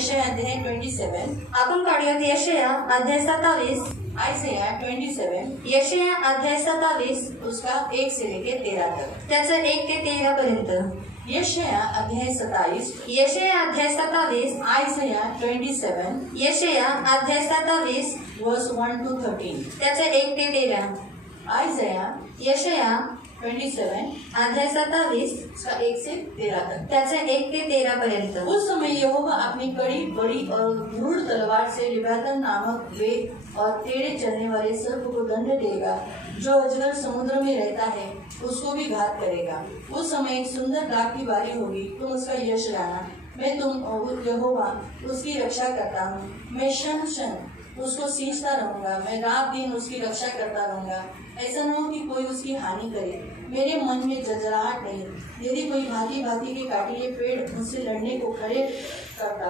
यशाया अध्याय 27. आपण काढूयात यशाया अध्याय 27. आयज़ाया 27. यशाया अध्याय 27 उसका 1 से लेके 13 तक. त्याचं 1 ते 13 पर्यंत. यशाया अध्याय 27. यशाया अध्याय 27. आयज़ाया 27. यशाया अध्याय 27 वर्स 1 to 13. त्याचं 1 ते 13. आयज़ाया यशाया 27 अध्याय 27 उसका 1 से 13 तक. त्याचं 1 ते 13 पर्यंत. उस समय यहोवा अपनी कड़ी बड़ी और दृढ़ तलवार से लिव्यातन नामक वेग और टेढ़े चलने वाले सर्प को दंड देगा, जो अजगर समुद्र में रहता है उसको भी घात करेगा. उस समय एक सुंदर दाग की बारी होगी, तुम उसका यश गाना. मैं यहोवा उसकी रक्षा करता हूँ. मैं क्षण क्षण उसको सींचता रहूंगा. मैं रात दिन उसकी रक्षा करता रहूंगा. ऐसा न हो कि कोई उसकी हानि करे. मेरे मन में जलजलाहट नहीं. यदि कोई भांति भांति के काटिले पेड़ मुझसे लड़ने को खड़े करता,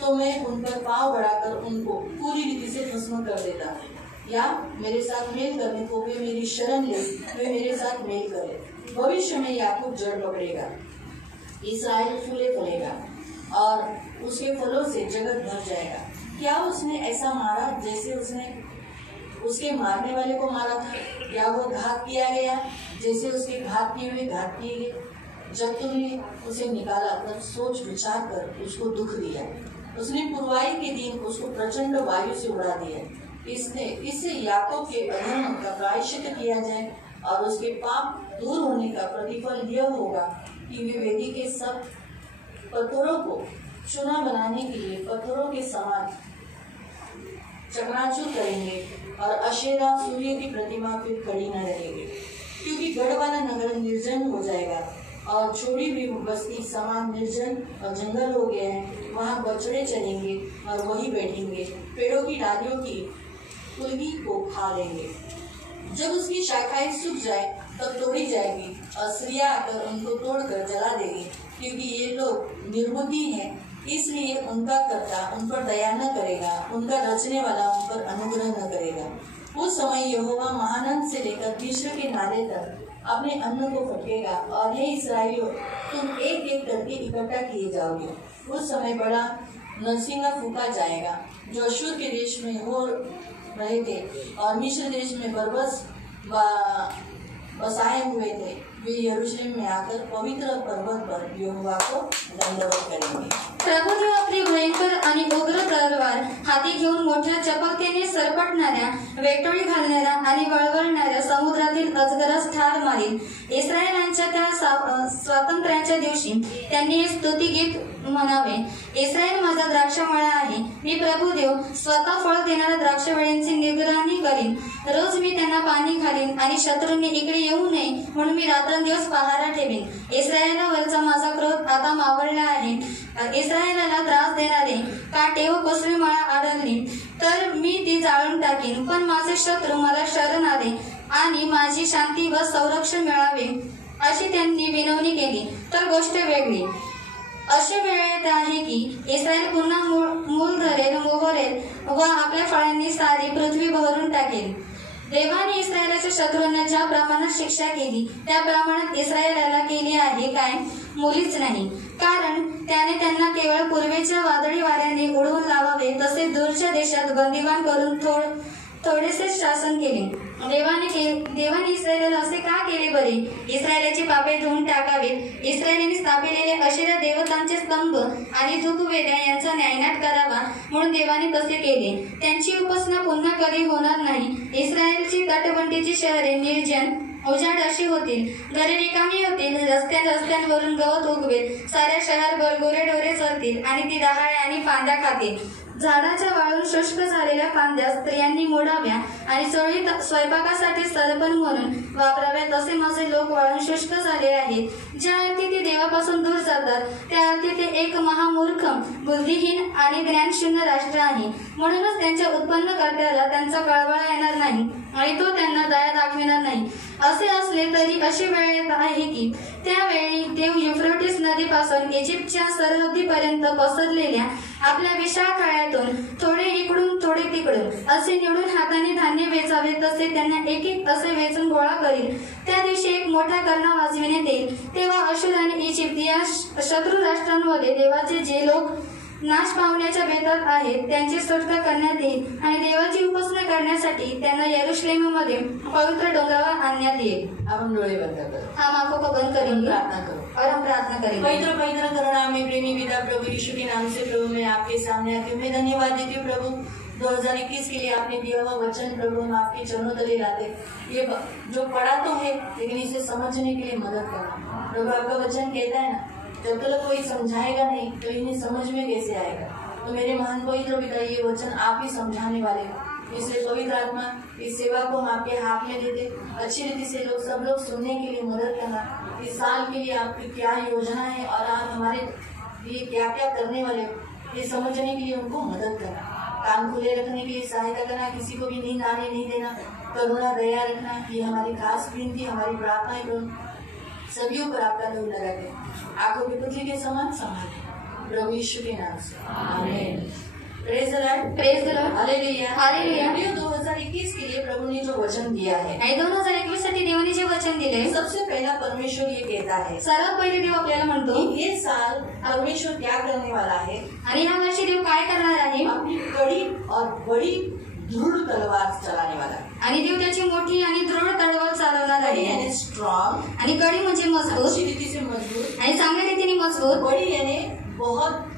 तो मैं उन पर पांव बढ़ाकर उनको पूरी रीति से भस्म कर देता. या मेरे साथ मेल करने को वे मेरी शरण ले, वे मेरे साथ मेल करे. भविष्य में याकूब जड़ पकड़ेगा, इस्राएल फूले फलेगा और उसके फलों से जगत भर जाएगा. क्या उसने ऐसा मारा जैसे उसने उसके मारने वाले को मारा था? या वो घात किया गया जैसे उसके घात किए हुए घात किए गए? जब तुमने उसे निकाला तब सोच विचार कर उसको दुख दिया. उसने पुरवाई के दिन उसको प्रचंड वायु से उड़ा दिया. इससे याकूब के अधर्म का प्रायश्चित किया जाए और उसके पाप दूर होने का प्रतिफल यह होगा कि वे वेदी के सब पत्थरों को चूना बनाने के लिए पत्थरों के समान चकनाचूर करेंगे और अशेरा सूर्य की प्रतिमा फिर खड़ी न रहेगी, क्योंकि गढ़ वाला नगर निर्जन हो जाएगा और छोड़ी हुई बस्ती समान निर्जन और जंगल हो गया है. वहाँ बछड़े चलेंगे और वही बैठेंगे. पेड़ों की डालियों की फुलगी को खा लेंगे. जब उसकी शाखाएं सूख जाए तब तोड़ी जाएगी और स्त्रियां आकर उनको तोड़कर जला देगी, क्योंकि ये लोग निर्बुद्धि हैं. इसलिए उनका कर्ता उन पर दया न करेगा, उनका रचने वाला उन पर अनुग्रह न करेगा. उस समय यहोवा महानंद से लेकर मिस्र के नाले तक अपने अन्न को फटकेगा और हे इस्राएलियों, तुम एक एक करके इकट्ठा किए जाओगे. उस समय बड़ा नरसिंगा फूका जाएगा, जो अश्शूर के देश में हो रहे थे और मिस्र देश में बरबस बसाए हुए थे. वे यरूशलेम में आकर पवित्र पर्वत पर यहोवा को दंडवत करेंगे. प्रभूने आपली भयंकर आणि उग्र तलवार हाती घेऊन मोठ्या चपलतेने सरपटणाऱ्या, वेटोळी घालणाऱ्या आणि वळवळणाऱ्या समुद्रातील अजगरास ठार मारील. इस्रायलांच्या त्या स्वातंत्र्याच्या दिवशी त्यांनी हे स्तुतिगीत म्हणावे. इस्रायल माझा द्राक्षमळा आहे. मी प्रभू देव स्वतः फळ देणाऱ्या द्राक्षवळींची निगराणी करीन. रोज मी त्यांना पाणी घालीन आणि शत्रूंनी इकडे येऊ नये म्हणून मी रात्रंदिवस पहारा ठेवीन. इस्रायलावरचा माझा क्रोध आता मावळला आहे. इस्रायलाला त्रास देणारे काटे व कसवी मळा आढळली तर मी ती जाळून टाकीन. पण माझे शत्रू मला शरण आले आणि माझी शांती व संरक्षण मिळावे अशी त्यांनी विनवणी केली तर गोष्ट वेगळी. अशी वेळ येत आहे की इस्रायल पुन्हा मूल धरेल, मोहरेल व आपल्या फळांनी सारी पृथ्वी बहरून टाकेल. देवाने इस्रायलाच्या शत्रूंना ज्या प्रमाणात शिक्षा केली त्या प्रमाणात इस्रायलाला केली आहे काय? मुलीच नाही. कारण त्याने त्यांना केवळ पूर्वेच्या वादळी वाऱ्याने उडवून लावावे तसे दूरच्या देशात बंदिवान करून थोडेसे शासन केले. देवाने इस्रायलाला असे का केले बरे? इस्रायलाची पापे धुवून टाकावीत. इस्रायलांनी स्थापिलेले अशेरा देवतांचे स्तंभ आणि धूपवेद्या यांचा न्यायनाट करावा म्हणून देवाने तसे केले. त्यांची उपासना पुन्हा कधी होणार नाही. इस्रायलची तटबंदीची शहरे निर्जन उजाड अशी होतील, घरे रिकामी होतील, रस्त्यांवरून गवत उगवेल. साऱ्या शहरभर गुरेढोरे चरतील आणि ती डहाळे आणि फांद्या खातील. झाडाच्या वाळून शुष्क झालेल्या फांद्या स्त्रियांनी मोडाव्या आणि चोळी स्वयंपाकासाठी सरपण म्हणून वापराव्या. तसे माझे लोक वाळून शुष्क झाले आहेत. ज्या अर्थी ते देवापासून दूर जातात त्या अर्थी ते एक महामूर्ख, बुद्धिहीन आणि ज्ञानशून्य राष्ट्र आहे. म्हणूनच त्यांच्या उत्पन्नकर्त्याला त्यांचा कळवळा येणार नाही आणि तो त्यांना दया दाखविणार नाही. असे असले तरी अशी वेळ येत आहे की त्यावेळी देव युफ्रेटिस नदीपासून इजिप्तच्या सरहद्दीपर्यंत पसरलेल्या आपल्या विशाळ काळ्यातून थोडे इकडून थोडे तिकडून असे निवडून हाताने धान्य वेचावे तसे त्यांना एक एक असे वेचून गोळा करील. त्या दिवशी एक मोठा कर्णा वाजविण्यात येईल. तेव्हा अशूर आणि इजिप्त या शत्रू राष्ट्रांमध्ये देवाचे जे लोक नाश पावण्याच्या बेतात आहेत त्यांची सुटका करण्यात येईल आणि देवाची उपासना करण्यासाठी त्यांना यरूशलेममध्ये पवित्र डोंगरावर आणण्यात येईल। हम डोळे बंद करो, हम आंखों को बंद करेंगे प्रार्थना करो और हम प्रार्थना करेंगे। पवित्र पवित्र करुणा में प्रेमी पिता प्रभु यीशु के नाम से प्रभु मैं आपके सामने आती हूँ। मैं धन्यवाद देती हूँ प्रभु 2021 के लिए आपने दिया हुआ वचन प्रभु हम आपके चरणों तले लाते। ये जो पढ़ा तो है लेकिन इसे समझने के लिए मदद करना प्रभु। आपका वचन कहता है ना, जब तक कोई समझाएगा नहीं तो इन्हें समझ में कैसे आएगा। तो मेरे महान पवित्र पिता ये वचन आप ही समझाने वाले हैं, इसलिए पवित्र आत्मा इस सेवा को हम आपके हाथ में देते। अच्छी रीति से सब लोग सुनने के लिए मदद करना। इस साल के लिए आपकी क्या योजना है और आप हमारे लिए क्या क्या करने वाले हो ये समझने के लिए उनको मदद करना। कान खुले रखने के लिए सहायता करना, किसी को भी नींद आने नहीं देना, करुणा दया रखना। ये हमारी खास विनती, हमारी प्रार्थना है प्रभु। सभी पर आपका दूर लगा के आंखों की पुतली के समान संभाले प्रभु यीशु के नाम से, आमीन। Praise the Lord, praise the Lord, hallelujah, hallelujah. 2021 के लिए प्रभु ने जो वचन दिया है, आणि 2021 साठी देवाने जे वचन दिले, सबसे पहला परमेश्वर ये कहता है, सर्वात पहिले देव आपल्याला म्हणतो कि ये साल परमेश्वर क्या करने वाला है आणि या वर्षी देव काय करणार आहे। अपनी कड़ी और बड़ी दृढ़ तलवार चलाने वाला है। आणि देव त्याची मोठी आणि दृढ तलवार चालवणार कड़ी आहे। यानी स्ट्रॉन्ग, आणि कडी म्हणजे मजबूत अच्छी रीति से मजबूत, आणि चांगल्या रीतीने मजबूत, बड़ी यानी बहुत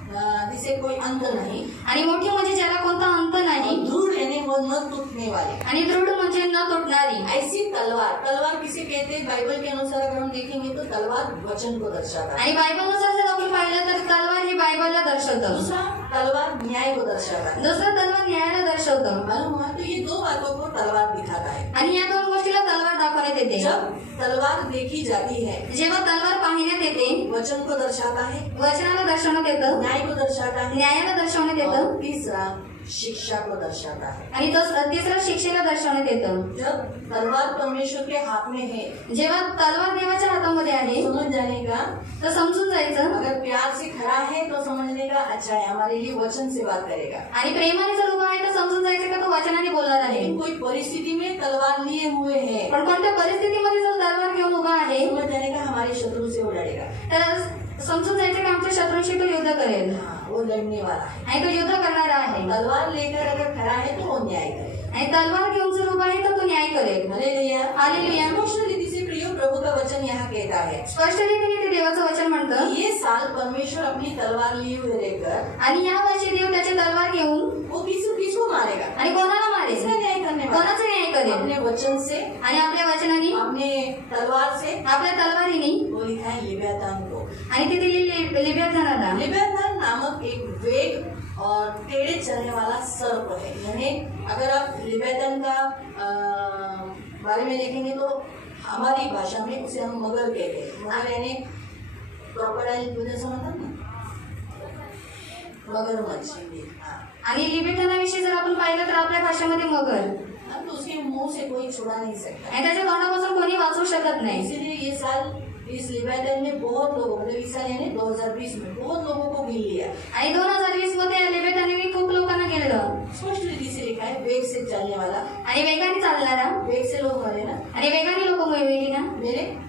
जिसे कोई अंत नहीं, आणि मोठी म्हणजे ज्याला कोणता अंत नाही, दृढ़ यानी वो न टूटने वाली। आणि दृढ म्हणजे न तुटणारी। ऐसी तलवार, तलवार किसे कहते हैं बाइबल के अनुसार अगर हम देखेंगे तो तलवार वचन को दर्शाता है। आणि बायबलनुसार जर आपण पाहिलं तर तलवार ही बायबलला दर्शवतं। दूसरा तलवार न्याय को दर्शाता है। दुसरं तलवार न्यायाला दर्शवतं। मालूम हुआ, तो ये दो बातों को तलवार दिखाता है। आणि या दोन गोष्टीला तलवार दाखवण्यात येते। जब तलवार देखी जाती है, जेव्हा तलवार पाहण्यात येते, वचन को दर्शाता है, वचनाला दर्शवण्यात येतं, न्याय को दर्शाता है, न्यायाला दर्शवण्यात येतं, और तीसरा शिक्षा को दर्शाता है। आणि तिसरं शिक्षेला दर्शवण्यात येतं। जब तलवार परमेश्वर के हाथ में है, जेव्हा तलवार देवाच्या हातामध्ये आहे समझ जाने का, तर समजून जायचं, अगर प्यार से खड़ा है तो समझने का अच्छा है, हमारे लिए वचन से बात करेगा। आणि प्रेमाने जर उभा आहे तर समजून जायचं का तो वचनाने बोलणार आहे। लेकिन कोई परिस्थिति में तलवार लिए हुए है, पण कोणत्या परिस्थितीमध्ये जर तलवार घेऊन उभा आहे समझ जाने का हमारे शत्रु से वो लड़ेगा। तर समजून जायचं की आमच्या शत्रूंशी तो युद्ध करेल हाँ, वो लड़ने वाला है। आणि तो युद्ध करणारा आहे। तलवार लेकर अगर खड़ा है तो वो न्याय करेगा। आणि तलवार घेऊन जर उभा आहे तर तो न्याय करेल। Hallelujah, hallelujah. स्पष्ट रीति से प्रिय प्रभु का वचन यहाँ कहता है, स्पष्ट रीतीने ते देवाचं वचन म्हणतं, ये साल परमेश्वर अपनी तलवार लिए हुए रहकर आणि या वर्षी देव त्याची तलवार घेऊन वो किसको मारेगा, आणि कोणाला मारेल, इसका न्याय करने वाला, कोणाचा न्याय करेल। अपने वचन से, आणि आपल्या वचनाने, अपने तलवार से, आपल्या तलवारीने, वो लिखा है लिव्यातान को। आणि तिथे लिब्याथानाला, लिव्यातान नामक एक वेग और टेढ़े चलने वाला सर्प है। यानी अगर आप लिव्यातान का बारे में देखेंगे तो हमारी भाषा में उसे हम मगर कहते हैं। मगर यानी क्रोकोडाइल तुझे समझता ना, मगरमच्छ। आणि लिब्याथानाविषयी जर आपण पाहिलं तर आपल्या भाषेमध्ये मगर, तो उसके मुंह से कोई छुड़ा नहीं सकता, आणि त्याच्या तोंडापासून कोणी वाचवू शकत नाही। इसीलिए ये साल इस लिव्यातान ने बहुत लोगों, मतलब इस साल यानी 2020 में बहुत लोगों को गिन लिया। आणि 2020 मध्ये लिब्याथानाने खूप लोकांना गेलं। स्पष्ट रीति से लिखा है, वेग से चलने वाला, आणि वेगाने चालणारा, वेग से लोग मरे ना, आणि वेगाने लोक मेली ना,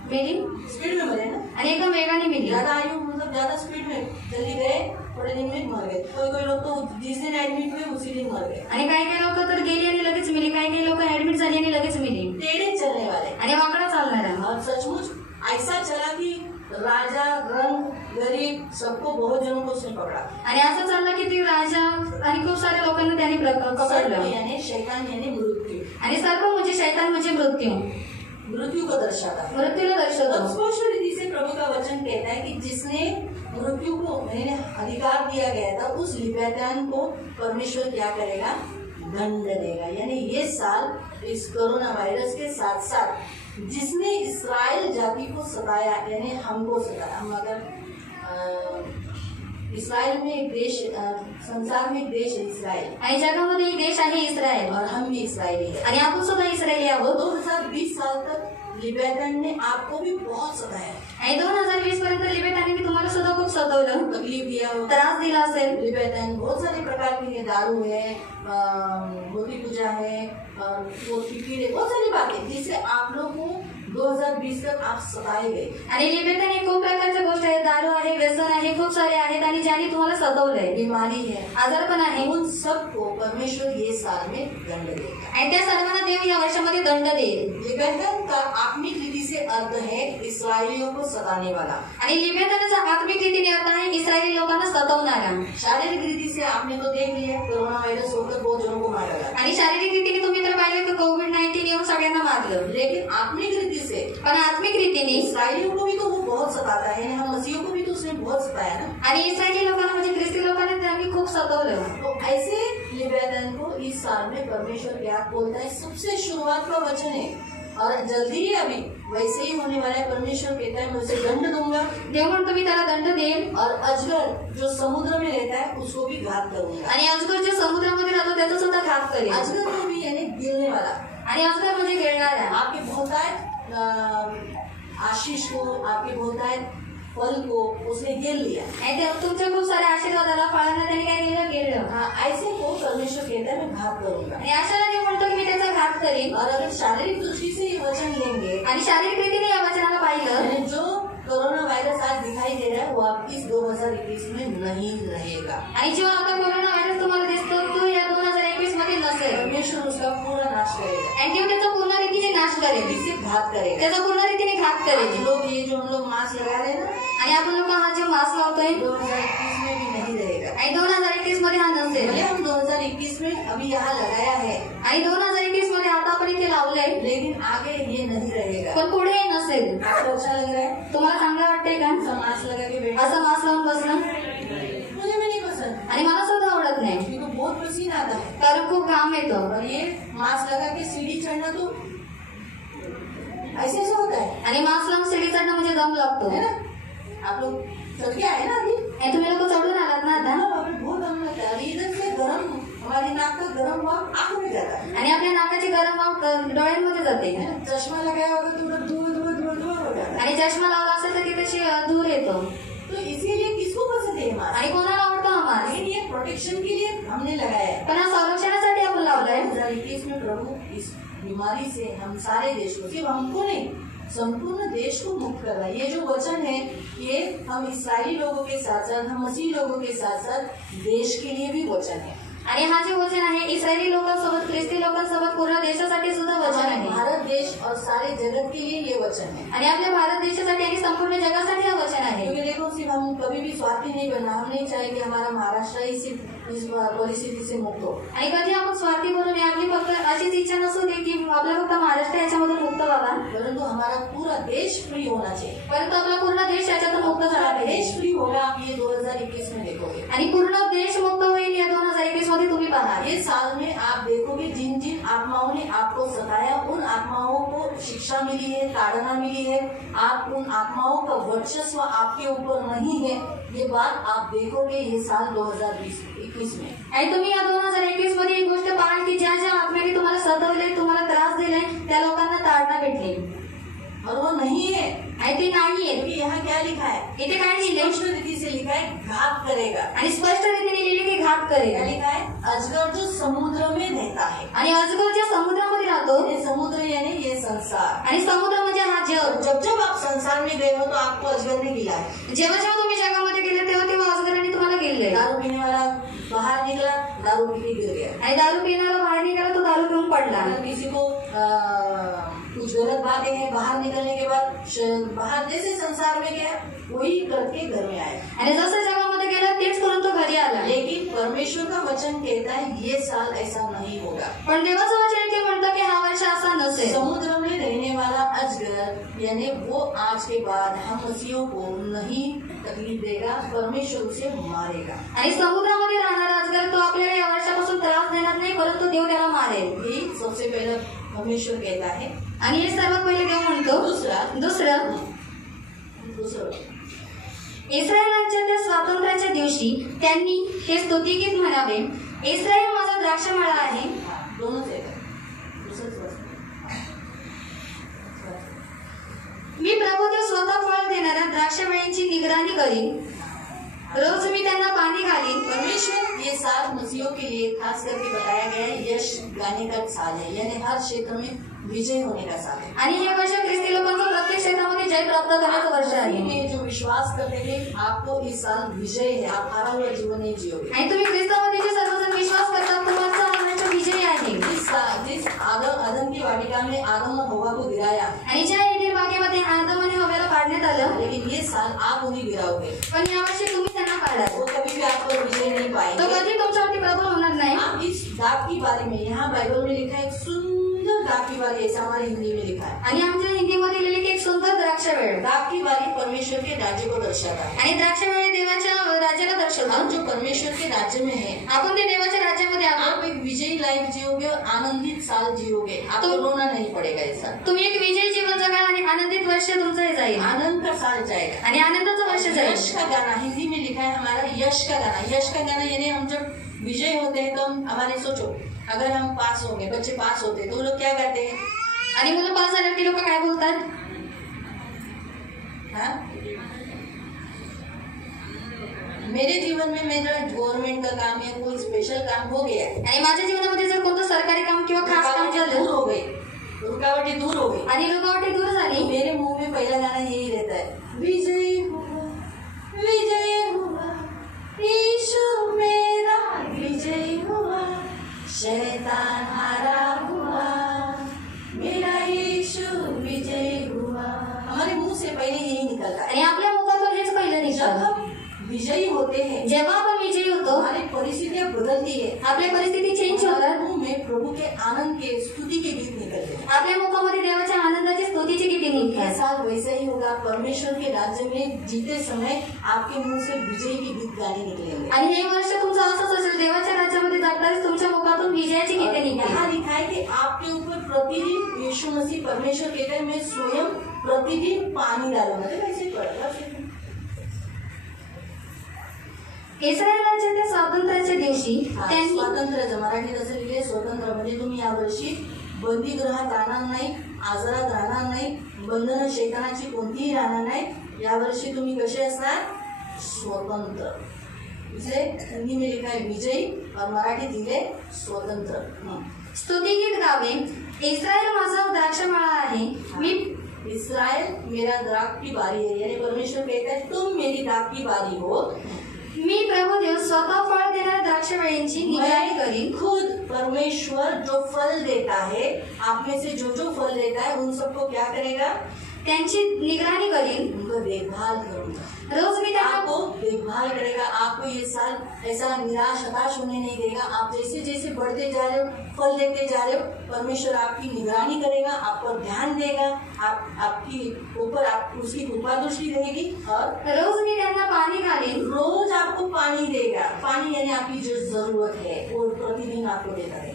मेली स्पीड में मरे ना, आणि एकदम वेगाने मेली। ज्यादा आयु मतलब ज्यादा स्पीड में जल्दी गए, थोड़े दिन में मर गए। कोई लोग तो जिस दिन एडमिट हुए उसी दिन मर गए। आणि काही लोक तर गेली आणि लगेच मेली, काही लोक ऍडमिट झाली आणि लगेच मेली। टेढ़े चलने वाले आणि वाकडा चालणारा, और सचमुच ऐसा चला कि राजा, रंग, गरीब सबको, बहुत जनों को उसने पकड़ा। आणि असं चाललं की ती राजा आणि खूप साऱ्या लोकांना त्याने पकडलं। यानी शैतान यानी मृत्यु, आणि सर्प म्हणजे शैतान म्हणजे मृत्यू, मृत्यु को दर्शाता है, मृत्यूला दर्शवतो। स्पष्ट रीति से प्रभु का वचन कहता है कि जिसने मृत्यु को अधिकार दिया गया था उस लिव्यातान को परमेश्वर क्या करेगा, दंड देगा। यानी ये साल इस कोरोना वायरस के साथ साथ जिसने इस्राएल जाति को सताया, यानी हमको सताया, हम अगर इस्राएल में एक देश, संसार में एक देश है इस्राएल, आणि जगामध्ये एक देश आहे इस्रायल, और हम भी इस्राएली है, आणि आपण सुद्धा इस्रायली आहोत। 2020 साल तक लिव्यातान ने आपको भी बहुत सताया, आणि 2020 पर्यंत लिब्याथानाने तुम्हाला सुद्धा खूप सतवलं, तकलीफ दिया, त्रास दिला असेल। लिव्यातान बहुत सारे प्रकार के दारू है, मूर्ति पूजा है, वो कीड़े, बहुत सारी बातें जिससे आप लोग को 2020 तक आप सताए गए। आणि लिबेतन हे खूप प्रकारच्या गोष्टी आहेत, दारू आहे, व्यसन आहे, खूप सारे आहेत आणि ज्यांनी तुम्हाला सतावलंय, बीमारी है, आजारपण आहे, उन सबको परमेश्वर ये साल में दंड देगा। आणि त्या सर्वांना देव या वर्षामध्ये दंड देईल। लिबेतन का आत्मिक रीति से अर्थ है इस्राएलियों को सताने वाला, आणि लिबेतनचा आत्मिक रीतीने अर्थ आहे इस्रायली लोकांना सतावणारा। शारीरिक रीति से आपने तो देख लिया, कोरोना वायरस होकर बहुत जनों को मार डाला, आणि शारीरिक रीतीने तुम्ही तर पाहिले तर कोविड-19 येऊन सगळ्यांना मारलं, लेकिन आत्मिक रीति से पण आत्मिक रीतीने इस्राएलियों को भी तो वो बहुत सताता है, हम मसीहों को भी तो उसने बहुत सताया ना। आणि इस्रायली लोकांना म्हणजे ख्रिस्ती लोकांना त्यांनी खूप सतावलं। तो ऐसे लिबेतन को इस साल में परमेश्वर क्या बोलता है, सबसे शुरुआत का वचन है और जल्दी ही अभी वैसे ही होने वाला है। परमेश्वर कहता है मैं उसे दंड दूंगा, देव म्हणतो मी त्याला दंड देईल, और अजगर जो समुद्र में रहता है उसको भी घात करूंगा। आणि अजगर जो समुद्रामध्ये राहतो त्याचा सुद्धा घात करेल। अजगर को भी यानी गिरने वाला, आणि अजगर म्हणजे गिळणारा, आपके बहुतायत आशीष को, आपके बहुतायत फल को उसने गिर लिया, आणि ते तुमच्या खूप साऱ्या आशीर्वादाला फळांना त्यांनी काय केलं, गिळलं। हाँ, ऐसे को परमेश्वर कहता है मैं घात करूंगा। आणि अशाला देव म्हणतो की मी त्याचा घात करेन। और अगर शारीरिक दृष्टि से ये वचन लेंगे, आणि शारीरिक रीतीने या वचनाला पाहिलं, यानी जो कोरोना वायरस आज दिखाई दे रहा है वो आपकी 2021 में नहीं रहेगा, आणि जो आता कोरोना व्हायरस तुम्हाला दिसतो तो या 2021 मध्ये नसेल, परमेश्वर उसका पूरा नाश करेगा, आणि देव त्याचा पूर्ण रीतीने नाश करेल, इससे घात करेगा। त्याचा पूर्ण रीतीने घात करेल। आज लोग ये जो हम लोग मास्क लगा रहे हैं ना, आणि आपण लोक हा जो मास्क लावतोय 2021 में भी नहीं रहेगा। आणि 2021 मध्ये हा नसेल, भले हम 2021 में अभी यहाँ लगाया है, आणि 2021 मध्ये आता आपण इथे लावलंय, लेकिन आगे ये नहीं रहेगा। पण पुढे हे नसेल। आपको अच्छा लग रहा है तुम्हाला चांगलं वाटतंय का ऐसा मास्क लगा के बैठा? असं मास्क लावून बसणं? मुझे भी नहीं पसंद, आणि मला सुद्धा आवडत नाही, क्योंकि बहुत पसीना आता है, कारण खूप घाम येतो। और ये मास्क लगा के सीढ़ी चढ़ना तो ऐसे ऐसे होता है आणि मास्क लावून सीडी चढणं म्हणजे दम लागतो, है ना। आप लोग चढ़ के आए ना अभी, आणि तुम्ही लोक चढून आलात ना आता, हाँ, अभी बहुत दम लगता है, अभी इधर से गरम, हमारी नाक का गरम हुआ आँख में जाता है, आणि आपल्या नाकाची गरम वाफ डोळ्यांमध्ये जाते, है ना। चश्मा लगाया होगा तो उधर धुआं धुआं धुआं धुआं हो जाता है। आणि चष्मा लावला असेल तर ती तशी धूर येतो, तो इसीलिए किसको पसंद है ये मास्क? आणि कोणाला आवडतो हा मास्क? लेकिन ये प्रोटेक्शन के लिए हमने लगाया है। पण हा संरक्षणासाठी आपण लावलाय। 2021 में प्रभु इस बीमारी से हम सारे देश को, सिर्फ हमको नहीं संपूर्ण देश को मुक्त कर रहा है। ये जो वचन है ये हम इस्राएली लोगों के साथ साथ, हम मसीह लोगों के साथ साथ देश के लिए भी वचन है। आणि हा जे वचन आहे इस्रायली लोकांसोबत, ख्रिस्ती लोकांसोबत पूर्ण देशासाठी सुद्धा वचन आहे। भारत देश और सारे जगत के लिए ये वचन है, आणि आपल्या भारत देशासाठी आणि संपूर्ण जगासाठी हा वचन आहे। क्योंकि देखो सिर्फ हम कभी भी स्वार्थी नहीं बनना, हम नहीं चाहे कि हमारा महाराष्ट्र ही सिर्फ इस परिस्थिति से मुक्त हो। आणि कधी आपण स्वार्थी बनून आपली फक्त अशीच इच्छा नसू दे की आपला फक्त महाराष्ट्र याच्यामधून मुक्त व्हावा, परंतु हमारा पूरा देश फ्री होना चाहिए। परंतु आपला पूर्ण देश याच्यातून मुक्त झाला पाहिजे। देश फ्री होगा, आप ये 2021 में देखोगे, आणि पूर्ण देश मुक्त होईल या 2021 मध्ये तुम्ही पहा। ये साल में आप देखोगे जिन जिन आत्माओं ने आपको सताया, उन आत्माओं को शिक्षा मिली है, ताड़ना मिली है, आप उन आत्माओं का वर्चस्व आपके ऊपर नहीं है, ये बात आप देखोगे ये साल 2021 में। आणि तुम्ही या 2021 मध्ये एक गोष्ट पाहाल की ज्या ज्या आत्म्याने तुम्हाला सतावले, तुम्हाला त्रास दिलाय, त्या लोकांना ताडना भेटली, और वो नहीं है, आणि ते नाहीये। क्योंकि यहाँ क्या लिखा है, इथे काय लिहिलंय? स्पष्ट रीति से लिखा है घात करेगा, आणि स्पष्ट रीतीने लिहिले की घात क्या करेल। लिखा है, अजगर जो समुद्र में रहता है, आणि अजगर ज्या समुद्रामध्ये राहतो, ये समुद्र यानी ये संसार, आणि समुद्र म्हणजे हा जग। जब जब आप संसार में गए हो तो आपको अजगर ने गिला है। जेव्हा जेव्हा तुम्ही जगामध्ये गेले तेव्हा तेव्हा अजगराने तुम्हाला गेले, दारू पीने वाला बाहर निकला, दारू पी के गिर गया, आणि दारू पिणारा बाहेर निघाला तो दारू पिऊन पडला। अगर किसी को कुछ गलत बातें हैं, बाहर निकलने के बाद बाहर जैसे संसार में गया वही करके घर में आया, आणि जसं जगामध्ये गेला तेच करून तो घरी आला। लेकिन परमेश्वर का वचन कहता है ये साल ऐसा नहीं होगा। पण देवाचं वचन ते म्हणतं की हा वर्ष असा नसेल। समुद्र में रहने वाला अजगर यानी वो आज के बाद हम मसीहों को नहीं तकलीफ देगा, परमेश्वर उसे मारेगा। आणि समुद्रामध्ये राहणारा अजगर तो आपल्याला या वर्षापासून त्रास देणार नाही, परंतु देव त्याला मारेल। यही सबसे पहले परमेश्वर कहता है। आणि हे सर्वात पहिले देव म्हणतो। दुसरं इस्रायलांच्या त्या स्वातंत्र्याच्या दिवशी त्यांनी हे स्तुतिगीत म्हणावे, इस्रायल माझा द्राक्षमळा आहे। मी प्रभुदेव स्वतः फळ देणाऱ्या द्राक्षमळ्यांची निगराणी करीन, रोज मी त्यांना पाणी घालीन। परमेश्वर ये साल मसीहों के लिए खास करके बताया गया है, यश गाने का साल है, यानी हर क्षेत्र में विजय होने का साल है। आणि हे वर्ष ख्रिस्ती लोकांचं प्रत्येक क्षेत्रामध्ये जय प्राप्त करण्याचं वर्ष आहे। में जो विश्वास करते हैं आपको इस साल विजय है, आप हारा हुआ जीवन नहीं जियोगे। आणि तुम्ही ख्रिस्तामध्ये जे सर्वजण विश्वास करतात तुम्हाला हा वर्ष विजयी आहे। जिस आदम की वाटिका में आदम और हवा को गिराया, आणि ज्या एडेन बागेमध्ये आदम आणि हव्याला पाडण्यात आलं, लेकिन ये साल आप उन्हें गिराओगे, पण यावर्षी तुम्ही त्यांना पाडाल। वो कभी भी आपको विजय नहीं तो पाएंगे। कधी तुमच्यावरती प्रबल होणार नाही। आप इस दाग की बारी में, यहाँ बाइबल में लिखा है सुंदर दाग की बारी, ऐसा हमारे हिंदी में लिखा है। आणि आमच्या हिंदीमध्ये लिहिले की एक सुंदर द्राक्ष वेळ। दाग की बारी परमेश्वर के राज्य को दर्शाता है, आणि द्राक्ष वेळ देवाच्या राज्याला दर्शवतो। हम जो परमेश्वर के राज्य में है, आपण ते देवाच्या राज्यामध्ये आहोत। आप एक विजयी लाइफ जियोगे और आनंदित साल जियोगे, आपको रोना नहीं पड़ेगा। ऐसा तुम्ही एक विजयी जीवन जगाल आणि आनंदित वर्ष तुमचं हे जाईल, आनंद का साल जाएगा। आणि आनंदाचं वर्ष जाईल। यश का गाना हिंदी में लिखा है हमारा, यश का गाना। यश का गाना यानी हम जब विजय होते हैं तो हम हमारे सोचो अगर हम पास होंगे, बच्चे पास होते हैं तो वो लोग क्या गाते हैं? आणि मुलं पास झाल्यावर ती लोक काय बोलतात? हाँ? मेरे जीवन में मेरा गवर्नमेंट का काम या कोई स्पेशल काम हो गया आणि माझ्या जीवनामध्ये जर कोणतं सरकारी काम किंवा खास काम दूर झालं हो गई, रुकावटें दूर हो गई आणि रुकावटी दूर झाली, मेरे मुंह में पहला गाना यही रहता है, विजय हुआ, विजय हुआ, यीशु मेरा विजय हुआ, शैतान हारा हुआ, मेरा यीशु विजय हुआ। हमारे मुंह से पहले यही निकलता है। आणि आपल्या मुखातून हेच पहिलं जब निघतं। हम विजयी होते हैं, जेव्हा आपण विजयी होतो हमारी परिस्थितियां बदलती है, आपल्या परिस्थिती चेंज होतात, मुंह में प्रभु के आनंद के स्तुति के गीत निकलते हैं। आपल्या मुखामध्ये देवाच्या आनंदाची स्तुतीची गीते ये निघतात। साल वैसा ही होगा, परमेश्वर के राज्य में जीते समय आपके मुंह से विजय के गीत गाने निकलेंगे। आणि हे वर्ष तुमचं असंच असेल, देवाच्या राज्यामध्ये जाताच तुमच्या मुखातून विजयाची गीते निघतील। यहाँ लिखा है कि आपके ऊपर प्रतिदिन यीशु मसीह परमेश्वर कहते हैं मैं स्वयं प्रतिदिन पानी डालूंगा। तो वैसे पड़ेगा। इस्रायल राज्याच्या स्वातंत्र्याच्या दिवशी त्यांनी स्वातंत्र्याचं मराठीत असं लिहिले, स्वतंत्र म्हणजे तुम्ही यावर्षी बंदीगृहात राहणार नाही, आजारात राहणार नाही, बंधन शैतानाची कोणतीही राहणार नाही। यावर्षी तुम्ही कसे असणार? स्वतंत्र। इसलिए हिंदी में लिखा है विजयी और मराठी दिले स्वतंत्र। स्तुतिगीत गावे, इस्रायल माझा द्राक्षमळा आहे, मी इस्राएल मेरा दाग की बारी है, यानी परमेश्वर कहता है तुम मेरी दाग की बारी हो, मी प्रभु देव स्वतः फळ देणाऱ्या द्राक्षवेळींची निगराणी करीन। खुद परमेश्वर जो फल देता है, आप में से जो फल देता है उन सबको क्या करेगा? त्यांची निगराणी करीन, उनको देखभाल करूंगा। रोज मी त्यांना आपको देखभाल करेगा, आपको ये साल ऐसा निराश हताश होने नहीं देगा। आप जैसे जैसे बढ़ते जा रहे हो, फल देते जा रहे हो, परमेश्वर आपकी निगरानी करेगा, आप पर ध्यान देगा, आपकी ऊपर आप उसकी कृपा दृष्टि रहेगी और रोज मी त्यांना पाणी घालीन, रोज आपको पानी देगा। पानी यानी आपकी जो जरूरत है वो प्रतिदिन आपको देता है,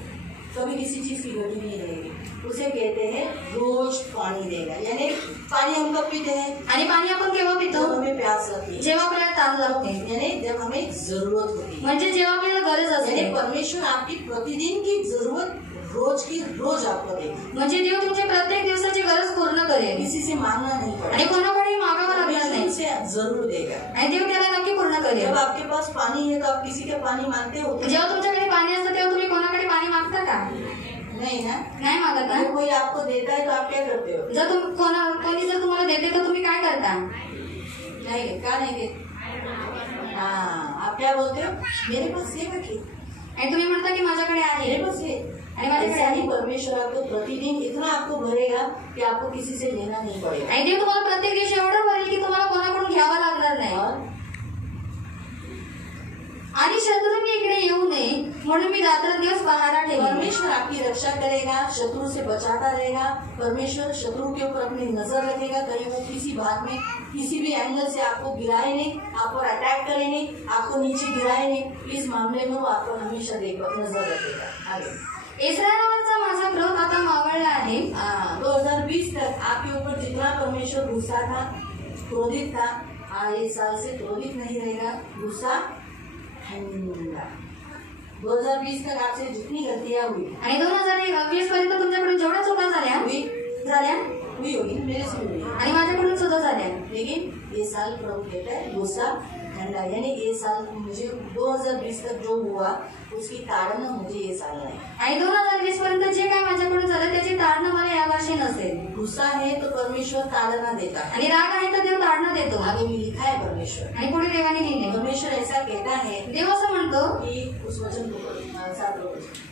कभी किसी चीज की घटी नहीं रहेगी। उसे कहते हैं रोज पानी देगा। यानी पानी हम कब पीते हैं? आणि पाणी आपण केव्हा पितो? जब हमें प्यास लगती है, जेव्हा आपल्याला ताण लागते, यानी जब हमें जरूरत होती है, म्हणजे जेव्हा आपल्याला गरज असते। यानी परमेश्वर आपकी प्रतिदिन की जरूरत रोज की रोज आपको देगा, म्हणजे देव तुमच्या प्रत्येक दिवसाची गरज पूर्ण करेल, किसी से मांगना नहीं आणि पड़ेगा, कोणाकडे मागावं लागणार नाही, परमेश्वर से जरूर देगा। आणि देव त्याला नक्की पूर्ण करेल। जब आपके पास पानी है तो आप किसी का पानी मांगते हो? जेव्हा तुमच्याकडे पाणी असतं तेव्हा तुम्ही कोणाकडे पाणी मागता का? नहीं ना। नाही मागत ना। अगर कोई आपको देता है तो आप क्या करते हो? जर कोणी जर तुम्हाला देते तर तुम्ही काय करता? नहीं, क्या नहीं देते? हाँ, आप क्या बोलते हो? मेरे पास ये बाकी, आणि तुम्ही म्हणता की माझ्याकडे आहे, मेरे पास ये। आणि माझ्याकडे ऐसा ही आहे। परमेश्वर आपको प्रतिदिन इतना आपको भरेगा कि आपको किसी से लेना नहीं पड़ेगा। आणि देव तुम्हाला प्रत्येक दिवशी एवढं भरेल की तुम्हाला कोणाकडून घ्यावं लागणार नाही। और आणि शत्रूंनी इकडे येऊ नये म्हणून मी रात्रंदिवस पहारा ठेवेन। परमेश्वर आपकी रक्षा करेगा, शत्रु से बचाता रहेगा। परमेश्वर शत्रु के ऊपर अपनी नजर रखेगा, कहीं वो किसी भाग में किसी भी एंगल से आपको गिराए नहीं, आप पर अटैक करे नहीं, आपको नीचे गिराए नहीं। इस मामले में वो आप पर हमेशा नजर रखेगा। आगे इस्रायलवरचा माझा क्रोध आता मावळला आहे। 2020 तक आपके ऊपर जितना परमेश्वर गुस्सा था, क्रोधित था, इस साल से क्रोधित नहीं रहेगा, गुस्सा ठंडा। 2020 तक आपसे जितनी गलतियां हुई आणि 2020 पर्यंत तुमच्याकडून जेवढ्या चुका झाल्या हुई हुई होगी, मेरे से हुई, आणि माझ्याकडून सुद्धा झाल्या। लेकिन ये साल प्रभु कहता है गुस्सा ठंडा, यानी ये साल मुझे 2020 तक जो हुआ उसकी ताड़ना मुझे ये साल नाही. आणि 2020 पर्यंत जे काय माझ्याकडून झालं त्याची ताडणं मला या वर्षी नसेल. गुस्सा है तो परमेश्वर ताड़ना देता है. आणि राग आहे तर देव ताडणं देतो. आगे में लिखा है परमेश्वर. आणि पुढे देवाने लिहिले, परमेश्वर ऐसा कहता है, देव असं म्हणतो की उस वचन को 7 लोग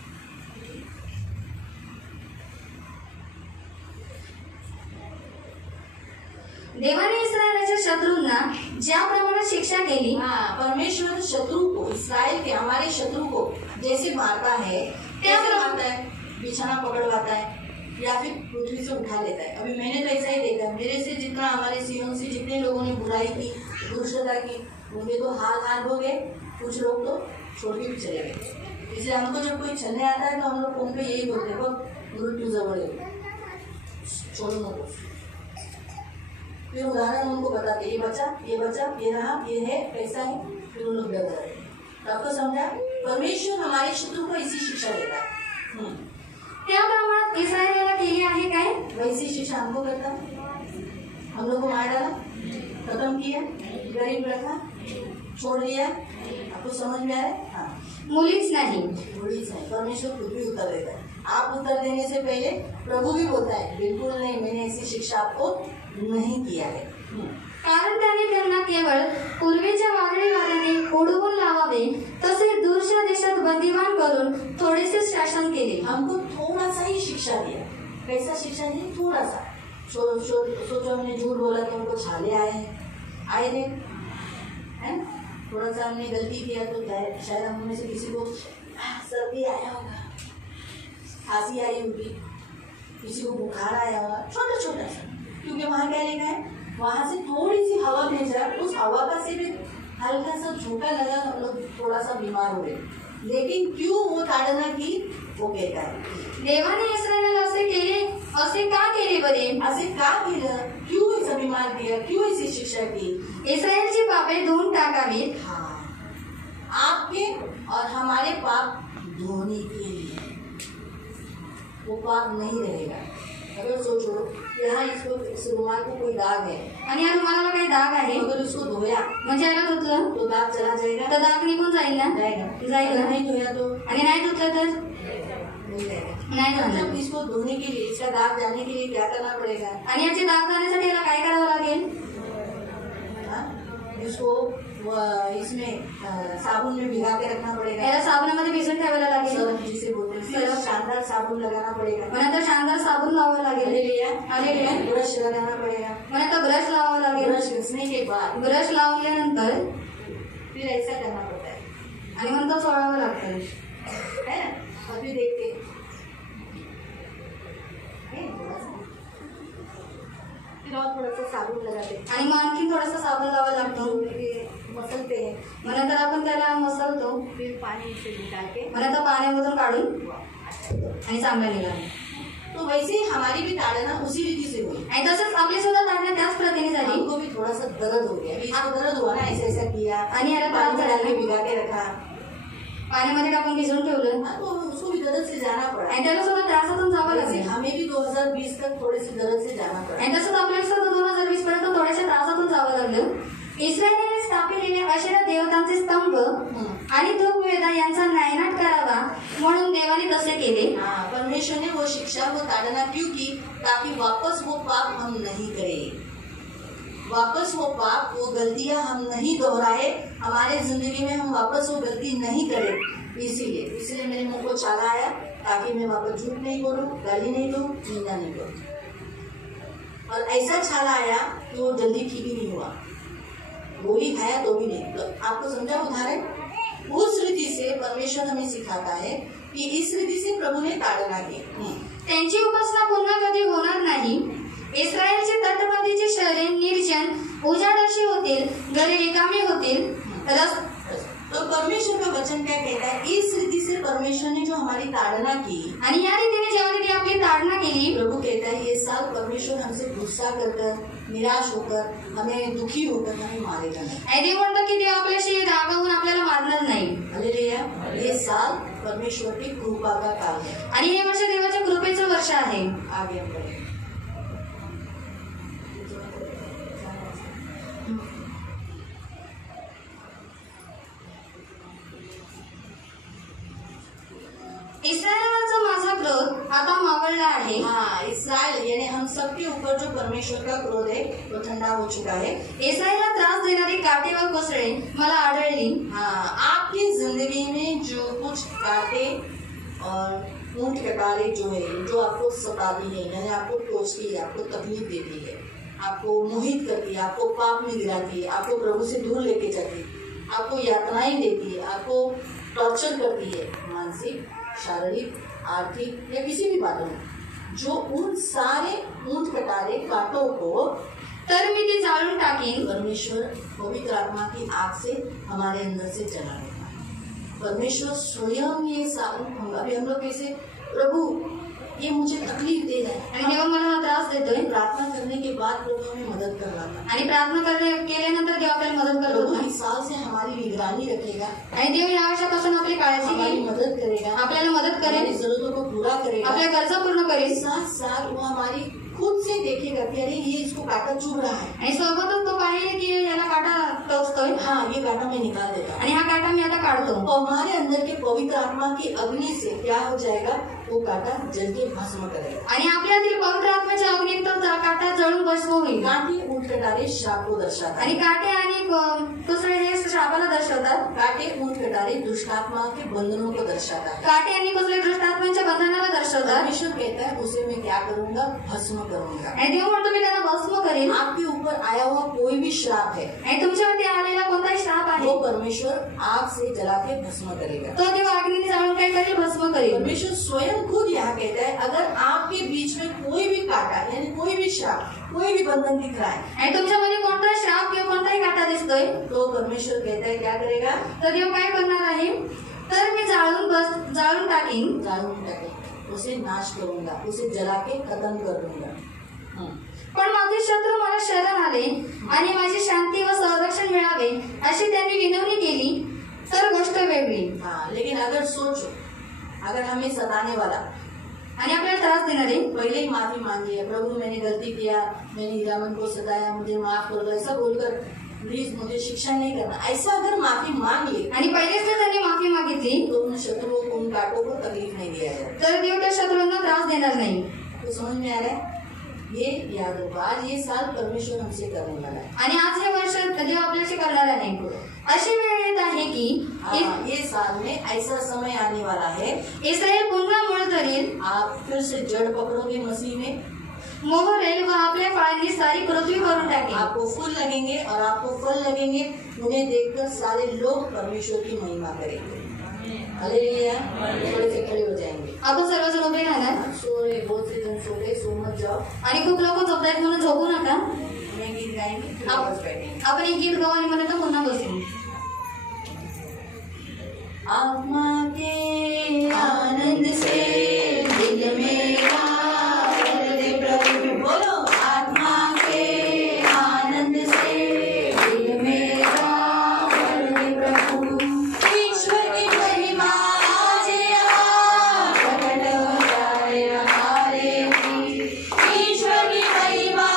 देवाने इस्रायलाच्या शत्रूंना ज्याप्रमाणे शिक्षा केली, परमेश्वर शत्रु को, इसराइल के हमारे शत्रु को जैसे मारता है, कैसे मारता है? बिछाना पकड़वाता है या फिर पृथ्वी से उठा लेता है. अभी मैंने तो ऐसा ही देखा, मेरे से जितना हमारे सीओन से जितने लोगों ने बुराई की, दुष्टता की, उनके तो हाल हो गए, कुछ लोग तो छोड़ के भी चले गए. इसलिए हमको जब कोई छलने आता है तो हम लोग फोन पे यही बोलते हैं, मृत्यू जवळ आहे, छोड़ो नको. फिर उदाहरण उनको बताते, ये बचा, ये रहा, ये है, कैसा है, फिर उन लोग डर रहे. तो आपको समझा, परमेश्वर हमारे शत्रु को इसी शिक्षा देता है. त्या प्रमाणात इस्रायलाला केली आहे काय? वैसी शिक्षा हमको करता, हम लोग को मार डाला, खत्म किया, गरीब रखा, छोड़ दिया. आपको समझ में आ रहा है? हाँ, मुलीच नाही. मुलीच नहीं, परमेश्वर खुद भी उत्तर देता है. आप उत्तर देने से पहले प्रभु भी बोलता है, बिल्कुल नहीं, मैंने ऐसी शिक्षा आपको नहीं किया है. कारण त्याने त्यांना केवळ पूर्वीच्या वादळी वाऱ्याने उडवून लावावे तसे दूरच्या देशात बंदिवान करून थोडेसे शासन केले. हमको थोड़ा सा ही शिक्षा दिया. कैसा शिक्षा दिया? थोड़ा सा. सोचो हमने झूठ बोला तो हमको छाले आए थे, है ना? थोड़ा सा हमने गलती किया तो शायद हम में से किसी को सर्दी आया होगा, खांसी आई होगी, किसी को बुखार आया होगा, छोटा छोटा सा. क्योंकि वहाँ क्या लिखा है, वहाँ से थोड़ी सी हवा भेजा, उस हवा का सिर्फ हल्का सा झोंका लगा, हम लोग थोड़ा सा बीमार हो गए. लेकिन क्यों वो ताड़ना की, वो कहता है देवाने इस्रायलाला असे का केले बरे? असे का केलं? क्यों ऐसा बीमार किया? क्यों ऐसी शिक्षा की? इस्रायलची पापे धुवून टाकावीत. हाँ, आपके और हमारे पाप धोने के लिए. वो पाप नहीं रहेगा. अगर सोचो यहाँ इस रुमाल को कोई दाग है आणि या रुमालाला काही दाग आहे, अगर उसको धोया म्हणजे याला धुतलं तो दाग चला जाएगा, तर दाग निघून जाईल ना? जाएगा. नहीं धोया तो आणि नाही धुतलं तर नहीं जाएगा. नाही जाणार. मतलब इसको धोने के लिए, इसका दाग जाने के लिए क्या करना पड़ेगा? आणि याचे दाग जाण्यासाठी याला काय करावं लागेल? इसको इसमें साबुन में भिगा के रखना पड़ेगा. याला साबणामध्ये भिजून ठेवायला लागेल. सर्फ जिसे बोलते हैं, फिर शानदार साबुन लगाना पड़ेगा. नंतर शानदार साबुन लावावं लागेल. हालेलुया. ब्रश लगाना पड़ेगा. नंतर ब्रश लावावं लागेल. ब्रश घसने के बाद ब्रश लावल्यानंतर फिर ऐसा करना पड़ता है, आणि नंतर चोळावं लागतं, है ना? अभी देखते फिर और थोड़ा सा साबुन लगाते हैं, आणि मग आणखी थोडासा साबण लावावा लागतो. मसलते हैं, मग नंतर आपण त्याला मसलतो. फिर पानी से निकाल के मग नंतर पाण्यामधून काढून आणि चांगलं निघालं. तो वैसे ही हमारी भी ताड़ना उसी रीति से हुई. आणि तसंच आपली सुद्धा ताडणं त्याच प्रतीने झाली. हमको भी थोड़ा सा दर्द हो गया. अभी इसको दर्द हुआ ना, ऐसा किया आणि याला त्रास पानी झाला, डाल के भिगा के रखा, पाण्यामध्ये टाकून भिजवून ठेवलं तो उसको भी दर्द से जाना पड़ा. आणि त्याला सुद्धा त्रासातून जावं वैसे लागेल. हमें भी 2020 तक थोड़े से दर्द से जाना पड़ा. आणि तसंच आपल्याला सुद्धा 2020 पर्यंत थोड्याशा त्रासातून जावं लागलं. इस्रायलीने स्थापिलेले अशा देवतांचे स्तंभ आणि धूपवेदा यांचा नायनाट करावा म्हणून देवाने तसे केले. परमेश्वर ने वो शिक्षा, वो ताड़ना क्यों की? ताकि वापस वो पाप हम नहीं करें, वापस वो पाप, वो गलतियां हम नहीं दोहराए, हमारे जिंदगी में हम वापस वो गलती नहीं करें. इसलिए मेरे मुंह को छाला आया, ताकि मैं वापस झूठ नहीं बोलूं, गाली नहीं दूं, निंदा नहीं करूं. और ऐसा छाला आया कि वो जल्दी ठीक ही नहीं हुआ, गोली खाया तो भी नहीं. तो आपको समझा उदाहरण? उस रीति से परमेश्वर हमें सिखाता है कि इस रीति से प्रभु ने ताड़ना की. त्यांची उपासना पुन्हा कधी होणार नाही. इस्रायलचे तटबंदीचे शहरे निर्जन उजाडाशी होतील, घरे रिकामी होतील. तो परमेश्वर का वचन क्या कहता है? इस रीति से परमेश्वर ने जो हमारी ताड़ना की, आणि या रीतीने जेव्हा ती आपली ताडणा केली, प्रभु कहता है ये साल परमेश्वर हमसे गुस्सा कर निराश होकर, हमें दुखी होकर हमें मारेगा नहीं. देव म्हणतो की देव आपल्याशी रागावून आपल्याला मारणार नाही. हालेलुया. ये साल परमेश्वर की कृपा का काल है, आणि हे वर्ष देवाच्या कृपेचं वर्ष आहे. आगे हम बढ़ें. इस्रायलाचा माझा क्रोध आता मावळला आहे. हाँ, इसराइल यानी हम सबके ऊपर जो परमेश्वर का क्रोध है वो ठंडा हो चुका है. इस्रायलला त्रास देणारी काटे व कोसळे मला आढळली. हाँ, आपकी जिंदगी में जो कुछ कांटे और ऊंट कटारे जो है, जो आपको सताती है, यानी आपको टोचती है, आपको तकलीफ देती है, आपको मोहित करती है, आपको पाप में गिराती है, आपको प्रभु से दूर लेके जाती है, आपको यातनाएं देती है, आपको टॉर्चर करती है, मानसिक, शारीरिक, आर्थिक या किसी भी बातों में, जो उन सारे ऊंट कटारे कांटों को तर मी ती जाळून टाकीन. परमेश्वर पवित्र आत्मा की आग से हमारे अंदर से जला देगा. परमेश्वर स्वयं ये अभी हम लोग कैसे प्रभु ये मुझे तकलीफ दे रहा है, आणि देव मला हा त्रास देतोय. प्रार्थना करने के बाद प्रभु हमें मदद कर रहा था. आणि प्रार्थना केल्यानंतर देव आपल्याला मदत करतो. प्रभु इस साल से हमारी निगरानी रखेगा, आणि देव या वर्षापासून आपली काळजी हमारी घेईल, मदद करेगा, आपल्याला मदत हमारी करेल, जरूरतों को पूरा करेगा. आपल्या गरजा पूर्ण करेल. साथ साथ वो हमारी खुद से देखेगा कि अरे ये इसको कांटा चुभ रहा है, आणि सोबतच तो पाहिजे की याला काटा टोचतोय. हाँ ये कांटा मैं निकाल देता हूँ. आणि हा काटा मी आता काढतो. और हमारे अंदर के पवित्र आत्मा की अग्नि से क्या हो जाएगा, वो कांटा जल के भस्म करेगा. आणि आपल्यातील पवित्र आत्म्याच्या अग्नीत तो काटा जळून भस्म होईल. कांटे ऊंट कटारे शाप को दर्शाता आणि है. काटे आणि कुसळे हे श्रापाला दर्शवतात. कांटे ऊंट कटारे दुष्टात्मा के बंधनों को दर्शाता है. काटे आणि कुसळे दुष्टात्म्यांच्या बंधनाला दर्शवतात. परमेश्वर कहता है उसे मैं क्या करूंगा, भस्म करूंगा. आणि देव म्हणतो मी त्यांना भस्म करेन. आपके ऊपर आया हुआ कोई भी श्राप है, आणि तुमच्यावरती आलेला कोणताही श्राप आहे वो परमेश्वर आग से जला के भस्म करेगा. तो देव अग्नीने जाळून काय करेल, भस्म करेल. परमेश्वर स्वयं खुद यहाँ कहता है अगर आपके बीच में कोई भी कांटा यानी कोई भी श्राप, कोई भी बंधन दिख रहा है, आणि तुमच्यामध्ये कोणताही श्राप किंवा कोणताही काटा दिसतोय, तो परमेश्वर कहता है क्या करेगा, तर देव काय करणार आहे, तर मी जाळून टाकीन. जाळून टाके, उसे नाश करूंगा, उसे जला के खत्म कर दूंगा. पण माझे शत्रू मला शरण आले आणि माझी शांती व संरक्षण मिळावे अशी त्यांनी विनवणी केली तर गोष्ट वेगळी. हाँ, लेकिन अगर सोचो, अगर हमें सताने वाला आणि आपल्याला त्रास देणारे पहले ही माफी मांगी है, प्रभु मैंने गलती किया, मैंने हीरामन को सताया, मुझे माफ कर दो, ऐसा बोलकर प्लीज मुझे शिक्षा नहीं करना, ऐसा अगर माफी मांग ले आणि पहिलेच जर त्यांनी माफी मागितली तो उन शत्रुओं को, उन कांटों को तकलीफ नहीं दिया जाए. तर देव त्या शत्रूंना त्रास देणार नाही. तो समझ में आ रहा है, ये याद रखो, आज ये साल परमेश्वर हमसे करने वाला है. आणि आज हे वर्ष देव आपल्याशी करणार आहे. अशी वेळ येत आहे की ये साल में ऐसा समय आने वाला है, इस्रायल पुन्हा मूळ धरेल, आप फिर से जड़ पकड़ोगे मसीह में, मोहरेल व आपल्या फळांनी सारी पृथ्वी भरून टाकेल. आपको फूल लगेंगे और आपको फल लगेंगे, उन्हें देखकर सारे लोग परमेश्वर की महिमा करेंगे. हालेलुया. थोड़े से खड़े हो जाएंगे. आपण सर्वजण उभे राहणार. सो रहे, बहुत से जन सो रहे, सो मत जाओ. आणि खूप लोक झोपतायत म्हणून झोपू नका. मैं गीत गाएंगे, फिर वापस बैठेंगे. आपण एक गीत गाऊ आणि म्हणून पुन्हा बसू. आत्मा के आनंद से दिल मेरा भर दे प्रभु. बोलो, आत्मा के आनंद से दिल मेरा भर दे प्रभु. ईश्वर की महिमा आज यहाँ प्रकट हो जाए हमारे बीच. ईश्वर की महिमा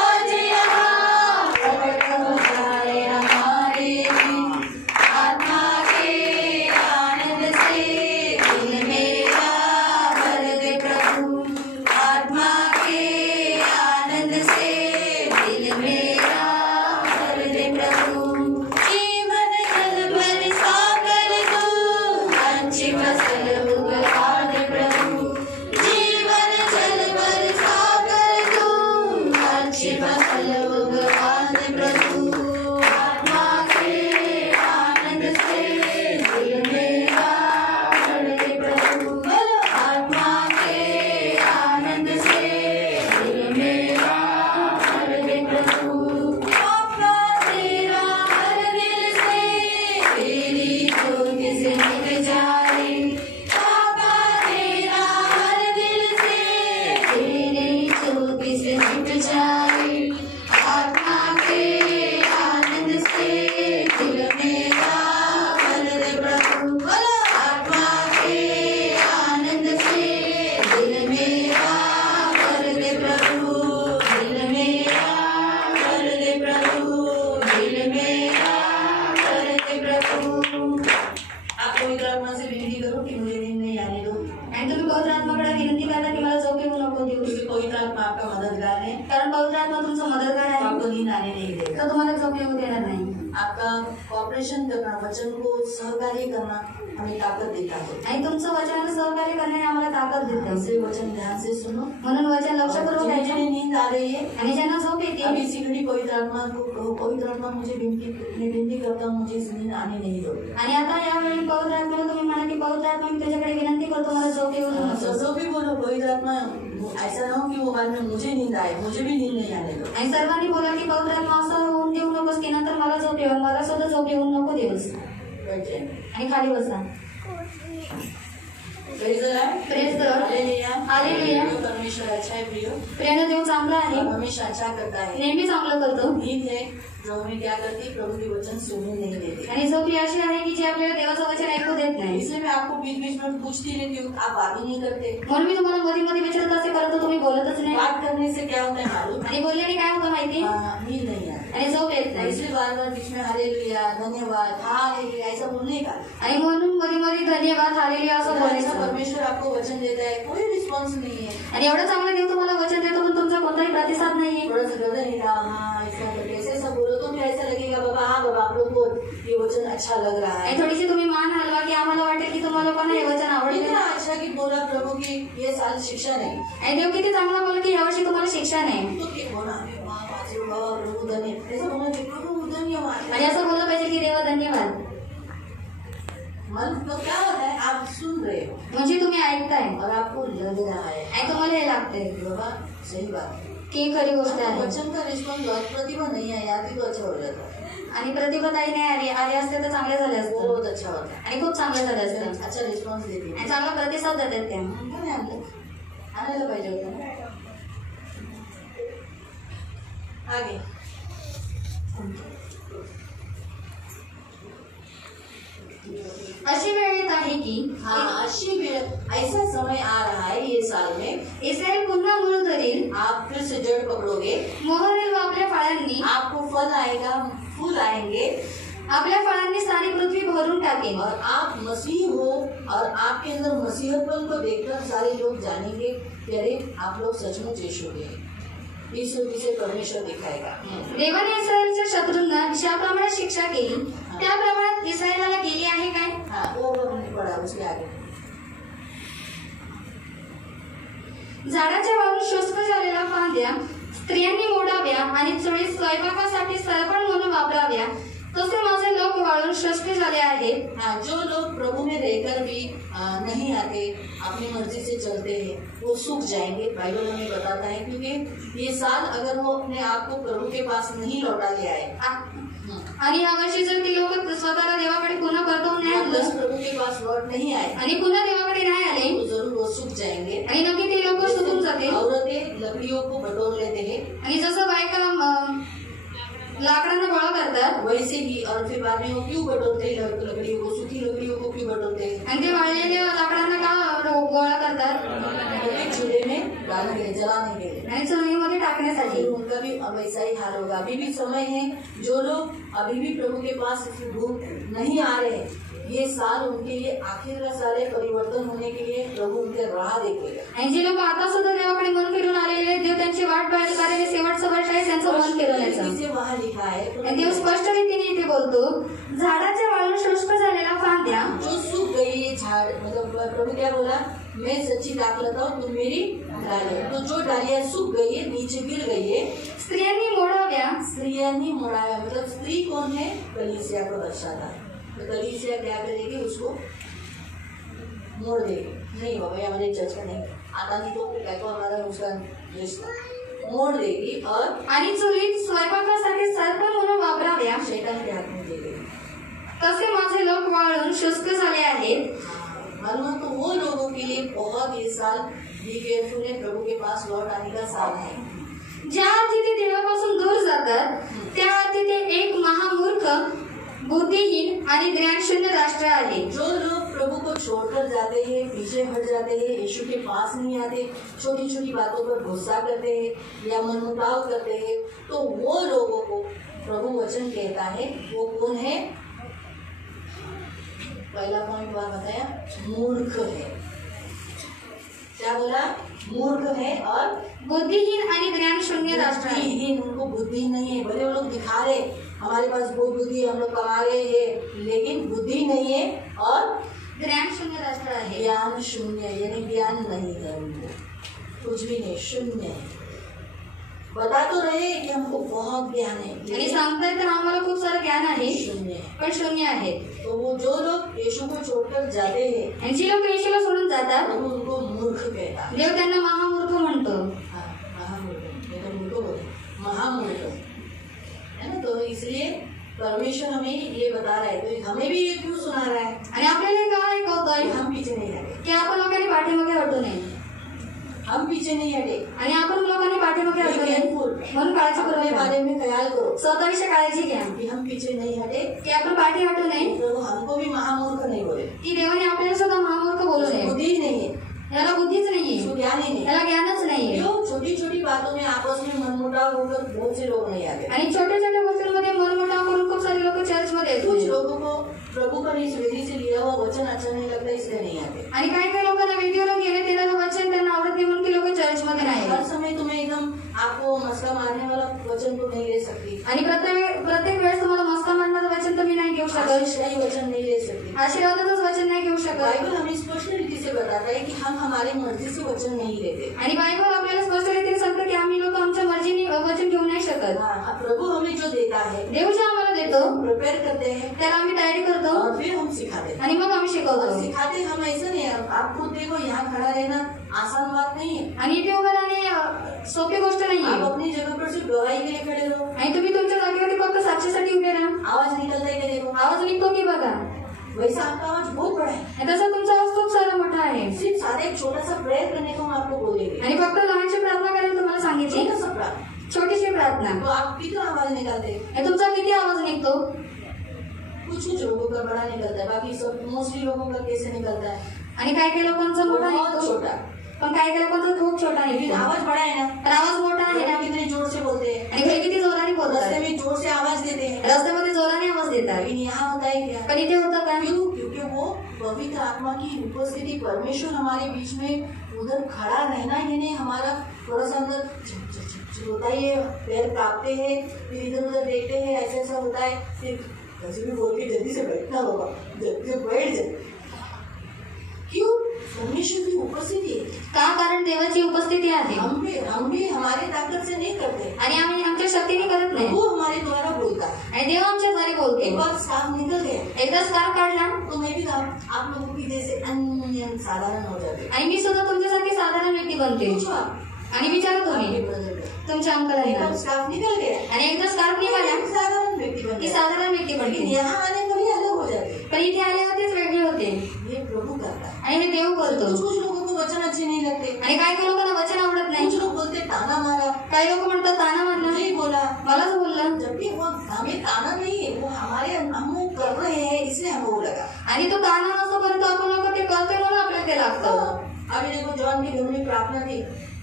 आज यहाँ प्रकट हो जाए हमारे बीच. आत्मा के आनंद से दिल मेरा भर दे प्रभु. आत्मा के आनंद से दिल मेरा भर दे प्रभु. जीवन जल बरसा कर तू अच्छी फसल उगा दे प्रभु. जीवन जल बरसा कर तू अच्छी फसल उगा दे प्रभु. आत्मा के आनंद से दिल मेरा भर दे प्रभु. बोलो, आत्मा के आनंद से दिल मेरा भर दे प्रभु. आपका तेरा हर दिल से तेरी ज्योति से निकल जाए. आपका तेरा हर दिल से तेरी ज्योति से निकल जाए. आत्मा के आनंद से दिल मेरा भर दे प्रभु. बोलो, आत्मा के आनंद से दिल मेरा भर दे प्रभु. दिल मेरा भर दे प्रभु. दिल मेरा भर दे प्रभु. आप पवित्र आत्मा से विनती करो कि मुझे नींद नहीं आने दो. पवित्र आत्माकडे विनंती करता की मला झोप येऊ नको देऊ, क्योंकि पवित्र आत्मा आपका मददगार है, कारण पवित्र आत्मा तुमचा मदतगार आहे, आपको नींद आने नहीं देगा। तो तुम्हाला झोप येऊ देणार नाही। आपका कॉपरेशन करना, वचन को सहकार्य करना हमें ताकत देता है। आणि तुमचं वचनाला सहकार्य करण्याने आम्हाला ताकद देते। इसलिए वचन ध्यान से सुनो, म्हणून वचन लक्षपूर्वक जिन्हें ऐका। जिन्हें नींद आ रही है आणि ज्यांना झोप येते, अभी इसी घड़ी पवित्र आत्मा को कहो, पवित्र आत्मा मुझे विनती करता हूँ, मुझे इस नींद आने नहीं दो। आणि आता यावेळी पवित्र आत्म्याला तुम्ही म्हणा की पवित्र आत्मा मी तुझ्याकडे विनंती करतो, मला झोप येऊ नको। जो भी बोलो पवित्र आत्मा, ऐसा ना हो कि वो बाद में मुझे नींद आए, मुझे भी नींद नहीं आने दो। आणि सर्वांनी बोला की पवित्र आत्मा असं होऊन देऊ नकोस की नंतर मला झोप येऊ, मला सुद्धा झोप येऊन नको देऊस। बैठे आणि खाली बसा। Praise the Lord, praise the Lord, hallelujah, hallelujah. परमेश्वर अच्छा है प्रियो, प्रेरणा देव चांगला आहे, हमेशा अच्छा करता है। नेहमी चांगलं करतो। नींद है जो हमें क्या करती है, प्रभु के वचन सुनने नहीं देती। आणि झोप ही अशी आहे की जी आपल्याला देवाचं वचन ऐकू देत नाही। इसलिए मैं आपको बीच बीच में पूछती रहती हूँ, आप बात ही नहीं करते। म्हणून मी तुम्हाला मध्ये मध्ये विचारत असे, परंतु तुम्ही बोलतच नाही। बात करने से क्या होता है मालूम? आणि बोलल्याने काय होतं माहिती? नींद नहीं आती। आणि झोप येत नाही। इसलिए बार बार बीच में हालेलुया, धन्यवाद, हालेलुया ऐसा बोलने का। आणि म्हणून मध्ये मध्ये धन्यवाद, हालेलुया असं ऐसा बोलायचं। परमेश्वर आपको वचन देता है, कोई रिस्पॉन्स नहीं है। आणि एवढं चांगलं देव तुम्हाला वचन देतो पण तुमचा कोणताही प्रतिसाद नाहीये। थोड़ा सा गर्दन हिला, हाँ ऐसा करके ऐसा बोलो तो फिर ऐसा लगेगा बाबा, हाँ बाबा आप लोग को ये वचन अच्छा लग रहा है। आणि थोडीशी तुम्ही मान हलवा की आम्हाला वाटेल की तुम्हाला पण हे वचन आवडते। इतना अच्छा कि बोला प्रभु की ये साल शिक्षा नहीं, आणि देव किती चांगला बोला की यावर्षी तुम्हाला शिक्षा नाही। तो क्या बोला प्रभु धन्यवाद, ऐसा बोला कि प्रभु धन्यवाद। आणि असं बोललं पाहिजे की देवा धन्यवाद। मन तो क्या होता है, आप सुन रहे हो म्हणजे तुम्ही ऐकताय और आपको लग रहा है, आणि तुम्हाला हे लागतंय बाबा सही बात है। की खरी गोष्ट आहे। वचन का रिस्पॉन्स बहुत प्रतिभा नहीं है, आती तो अच्छा हो जाता है, आणि प्रतिभाताई नाही आले असते तर चांगले झाले असते, बहुत अच्छा होता है, आणि खूप चांगले झाले असते, अच्छा रिस्पॉन्स देती आणि चांगला प्रतिसाद देतात त्या। आणायला पाहिजे होतं ना। आगे अशी वेळ येत आहे की हाँ अशी वेळ, ऐसा समय आ रहा है ये साल में, इस्रायल पुन्हा मूळ धरील, आप फिर से जड़ पकड़ोगे, मोहरेल व आपल्या फळांनी, आपको फल आएगा, फूल आएंगे, आपल्या फळांनी सारी पृथ्वी भरून टाकेल, और आप मसीह हो और आपके अंदर मसीहतपन को देखकर सारे लोग जानेंगे कि अरे आप लोग सचमुच यीशु के। इस रीति से परमेश्वर दिखाएगा। देवाने इस्रायलच्या शत्रूंना ज्याप्रमाणे शिक्षा केली त्या प्रमाणात इस्रायलाला केली आहे काय? हाँ वो हमने पढ़ा, उसके आगे झाडाच्या वाळून शुष्क झालेल्या फांद्या स्त्रियांनी मोडाव्या आणि चुलीत स्वयंपाकासाठी सरपण म्हणून वापराव्या, तसे माझे लोक वाळून शुष्क झाले आहेत। हाँ, जो लोग प्रभु में रहकर भी नहीं आते, अपनी मर्जी से चलते हैं, वो सूख जाएंगे। बाइबल हमें बताता है, क्योंकि ये साल अगर वो अपने आप को प्रभु के पास नहीं लौटा ले आए, आणि यावर्षी जर ती लोक स्वतःला देवाकडे पुन्हा परतवून नाही आणलं, प्रभु के पास लौट नहीं आए आणि पुन्हा देवाकडे नाही आले, तो जरूर वो सूख जाएंगे। आणि नक्की ते लोक सुकून जातील। औरतें लकड़ियों को बटोर लेते हैं, आणि जसं बायका लाकडांना गोळा करतात, वैसे ही, और फिर बाद में वो क्यों बटोरते हैं लकड़ियों को, सूखी लकड़ियों को क्यों बटोरते हैं? आणि ते वाळलेल्या लाकडांना का गोळा करतात? चूल्हे में डालने के लिए, जलाने के लिए, आणि चुलीमध्ये टाकण्यासाठी। उनका भी वैसा ही हाल होगा। अभी भी समय है, जो लोग अभी भी प्रभु के पास दूर नहीं आ रहे, ये साल उनके लिए आखिर का साल है, परिवर्तन होने के लिए प्रभु उनके राह देखेगा। आणि जे लोक आता सुद्धा देवाकडे मन फिरून आलेले, देव त्यांची वाट पाहायला कारण शेवटचं वर्ष आहे त्यांचं मन फिरवण्याचं। इसे वहाँ लिखा है, देव स्पष्ट रीतीने इथे बोलतो, झाडाच्या वाळून शुष्क झालेल्या फांद्या जो सूख गई ये झाड़, मतलब प्रभु क्या बोला, मैं सच्ची दाखलता हूँ, तुम मेरी डालियाँ, तो जो डालियाँ सूख गई है, नीचे गिर गई है, स्त्रियांनी मोडाव्या, स्त्रियांनी मोड़ाया, मतलब स्त्री कौन है? कलीसिया को दर्शाता है। तो कलीसिया क्या करेगी, उसको मोड़ देगी, नहीं बाबा ये हमारे चर्च का नहीं आता, नहीं तो क्या तो हमारा उसका रिश्ता मोड़ देगी, और आणि चुलीत स्वयंपाकासाठी सरपण म्हणून वापराव्या, शैतान के हाथ में दे देगी। तसे माझे लोक वाळून शुष्क झाले आहेत। मालूम, तो वो लोगों के लिए बहुत ये साल बी केयरफुल है, प्रभु के पास लौट आने का साल है। ज्या अर्थी ते देवापासून दूर जातात त्या अर्थी ते एक महामूर्ख, बुद्धिहीन आणि ज्ञानशून्य राष्ट्र आहे। जो लोग प्रभु को छोड़कर जाते हैं, पीछे हट जाते हैं, यीशु के पास नहीं आते, छोटी छोटी बातों पर गुस्सा करते हैं या मनमुटाव करते हैं, तो वो लोगों को प्रभु वचन कहता है, वो कौन है? पहला पॉइंट बार बताया, मूर्ख है। क्या बोला? मूर्ख है और बुद्धिहीन आणि ज्ञान शून्य राष्ट्र आहे. बुद्धिहीन, उनको बुद्धि नहीं है. भले वो लोग दिखा रहे हमारे पास बहुत बुद्धि, हम लोग कमा रहे हैं, लेकिन बुद्धि नहीं है और ज्ञान शून्य राष्ट्र आहे. ज्ञान शून्य, यानी ज्ञान नहीं है उनको, कुछ भी नहीं, शून्य है. बता तो रहे कि हमको बहुत ज्ञान है, आणि सांगताय तर आम्हाला खूप सारं ज्ञान आहे, शून्य है. पण शून्य आहे. तो वो जो लोग यीशु को छोड़कर जाते हैं, आणि जी लोक येशूला सोडून जातात, प्रभु उनको मूर्ख कहता है. देव त्यांना महामूर्ख म्हणतो. हाँ, महामूर्ख, ये तो मूर्ख बोले, महामूर्ख है ना. तो इसलिए परमेश्वर हमें ये बता रहा है, तो हमें भी ये क्यों सुना रहा है? आणि आपल्याला काय ऐकवतोय हम पीछे नहीं हटे, की आपण लोकांनी पाठीमागे हटू नये. हम पीछे नहीं हटे. आणि आपण लोकांनी पाठीमागे हटू नये म्हणून काळजी अपने करू. बारे में ख्याल करो स्वतःविषयी काळजी घ्या कि हम पीछे नहीं हटे. की आपण पाठी हटू नये, प्रभु हमको भी महामूर्ख नहीं बोले. की देवाने आपल्याला सुद्धा महामूर्ख बोलू नये. बुद्धि ही नहीं है, याला बुद्धीच नाहीये, इसको ज्ञान ही नहीं. याला ज्ञानच नाहीये. क्यों? छोटी छोटी बातों में आपस में मनमुटाव होकर बहुत से लोग नहीं आते. आणि छोट्या छोट्या गोष्टींमध्ये मनमुटाव करून खूप सारे लोक चर्चमध्ये कुछ येतात. लोगों को प्रभु का इस वेदी से लिया हुआ वचन अच्छा नहीं लगता, इसलिए नहीं आते. आणि काही काही लोकांना वेदीवर घेण्यात येणारं वचन त्यांना आवडत नाही म्हणून ती लोक चर्चमध्ये नाही हर येत. समय तुम्हें एकदम आपको मस्का मारने वाला वचन तो नहीं ले सकती, आणि प्रत्येक वेळेस तुम्हाला मस्का मारणारं वचन तुम्ही नाही घेऊ शकत, आशीषदायी वचन नहीं ले सकती. आशीर्वादाचंच वचन नाही घेऊ शकत. बाइबल हमें स्पष्ट रीति से बताता है कि हम हमारी मर्जी से वचन नहीं लेते. आणि बायबल आपल्याला स्पष्ट रीतीने सांगतं की आम्ही लोक आमच्या मर्जीने वचन घेऊ नाही शकत. हाँ, प्रभु हमें जो देता है, देव जे आम्हाला देतो हम प्रिपेयर करते हैं त्याला आम्ही तयारी करतो और फिर हम सिखाते हैं. आणि मग आम्ही और शिकवतो. सिखाते हम ऐसा नहीं है. आप खुद देखो, यहाँ खड़ा रहना आसान बात नहीं है. आणि इथे उभं राहणे सोपी गोष्ट आप नाहीये. अपनी जगह पर सिर्फ गवाही के लिए खड़े रहो. आणि तुम्ही तुमच्या जागेवरती फक्त साक्षीसाठी उभे राहा. आवाज निकलता है क्या? देखो, आवाज निघतो की बघा. वैसा आपका आवाज बहुत बड़ा है. आणि तसा तुमचा आवाज खूप सारा मोठा आहे. सिर्फ सारे एक छोटा सा प्रेयर करने को हम आपको बोलेंगे. आणि फक्त लहानशी प्रार्थना करायला तुम्हाला सांगितली, छोटा सा प्रार्थना. छोटीशी प्रार्थना. तो आप कितना आवाज निकालते हैं? आणि तुमचा किती आवाज निघतो? कुछ कुछ लोगों का बड़ा निकलता है, बाकी सब मोस्टली लोगों का कैसे निकलता है? आणि काही काही लोकांचा मोठा बहुत निघतो, छोटा. पण काही काही लोकांचा खूप छोटा लेकिन निघतो. आवाज बड़ा है ना. पण आवाज मोठा आहे ना. कितने जोर से बोलते हैं, आणि घरी किती जोराने रास्ते बोलतात, में जोर से आवाज देते हैं. रस्त्यामध्ये जोराने आवाज देतात. लेकिन यहाँ होता है क्या? पण इथे होतं का? क्यों? क्योंकि वो पवित्र आत्मा की उपस्थिति, परमेश्वर हमारे बीच में उधर खड़ा रहना, यानी हमारा थोड़ा सा अंदर होता है, पैर कांपते हैं, फिर इधर उधर देखते हैं, ऐसा ऐसा होता है. फिर वैसे भी बोल के जल्दी से बैठना होगा, जल्दी से बैठ जाए. क्यों? परमेश्वर की उपस्थिति है. का? कारण देवाची उपस्थिती आहे. हम भी हमारे ताकत से नहीं करते. आणि आम्ही आमच्या शक्तीने करत नाही. वो हमारे द्वारा बोलता है. आणि देव आमच्या द्वारे बोलते. एक बार साफ निकल गया, एकदा स्कार काढला तो मैं भी आप लोगों की जैसे अन्य साधारण हो जाते. आणि मी सुद्धा तुमच्यासारखी साधारण व्यक्ती बनते. पूछो आप, आणि विचारा तुम्ही आपके brother को. तुमच्या अंकल एक बार आहे स्कार्फ निकल गया, आणि एकदा स्कार निघाला एक साधारण व्यक्ति बन की गया. साधारण व्यक्ती लेकिन बनते. यहाँ आने पर ही अलग हो जाते. पण इथे आल्यावरतीच वेगळे होते. ये प्रभु करता है. आणि हे देव करतो. कुछ लोगों को वचन अच्छे नहीं लगते. आणि काही काही लोकांना वचन आवडत कुछ नाही. लोग बोलते ताना मारा, काही लोक म्हणतात ताना मारला, नहीं बोला. मलाच बोललं. जबकि वो हमें ताना नहीं है, वो हम वो कर रहे हैं, इसलिए हमको वो लगा. आणि तो ताना नसतो, परंतु आपण लोक ते करतोय म्हणून आपल्याला ते लागतं. अभी देखो, जॉन के घर में प्रार्थना थी,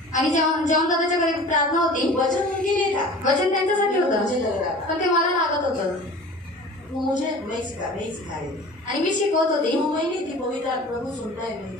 आणि जेव्हा दादाच्या घरी प्रार्थना होती, वचन उनके लिए था, वचन त्यांच्यासाठी होतं, मुझे लग रहा था. पण ते मला लागत होतं. वो मैं सिखा रही थी. आणि मी शिकवत होती. वो मैं नहीं थी, पवित्र प्रभु सुनता है मेरी,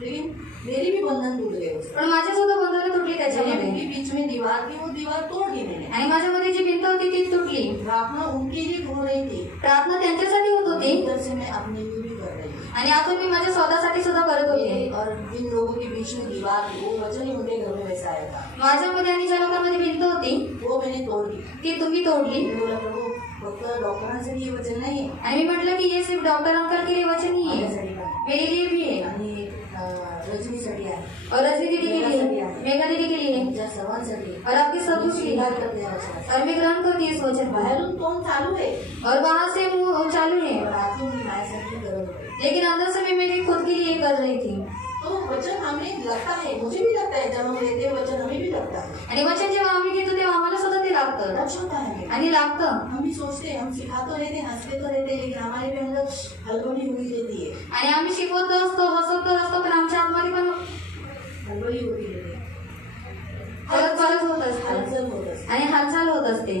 लेकिन मेरी भी बंधन टूट गए उससे. पण माझ्या सुद्धा बंधनं तुटली त्याच्यामध्ये. उनके बीच में दीवार थी, वो दीवार तोड़ दी मैंने. आणि माझ्यामध्ये जी भिंत होती ती तुटली. प्रार्थना उनके लिए हो रही थी, प्रार्थना त्यांच्यासाठी होत होती इधर से मैं अपने लिए भी कर रही थी. आणि आतून मी माझ्या स्वतःसाठी सुद्धा करत होते. और जिन लोगों के बीच में दीवार थी, वो वचन ही उनके घर में वैसा आया था, माझ्यामध्ये आणि ज्या लोकांमध्ये भिंत होती वो मैंने तोड़ दी. ती तुम्ही तोडली. मैंने बोला, प्रभु फक्त डॉक्टरांसाठी हे वचन नाही, आणि मी म्हटलं की हे सिर्फ डॉक्टर अंकल के लिए वचन नहीं है, माझ्यासाठी पण मेरे लिए भी है, आणि रजनीसाठी आहे, और रजनी दीदी के लिए, मेघा दीदी के लिए, तुमच्या सर्वांसाठी. और आपके सब के लिए. स्वीकार करते हैं वचन. और मैं ग्रहण करती हूँ इस वचन को. बाहेरून तोंड चालू आहे, और वहाँ से मुंह चालू है, और आतून माझ्यासाठी करत होते. लेकिन अंदर से मैं मेरे खुद के लिए कर रही थी. तो वचन हमें लगता है, मुझे भी लगता है, जब हम लेते हैं वचन हमें भी लगता है, आणि वचन जेव्हा आम्ही घेतो तेव्हा आम्हाला सुद्धा ते लागतं टच होता है. आणि लागतं. हम भी सोचते हैं, हम सिखा तो रहते, हंसते तो रहते, लेकिन हमारे भी अंदर हलबड़ी हुई रहती है, आणि आम्ही शिकवत असतो, हसवत असतो, पण आमच्या आतमध्ये पण हलबड़ी होती रहती है, फरक होत असतो हलचल होत असते. आणि हालचाल होत असते.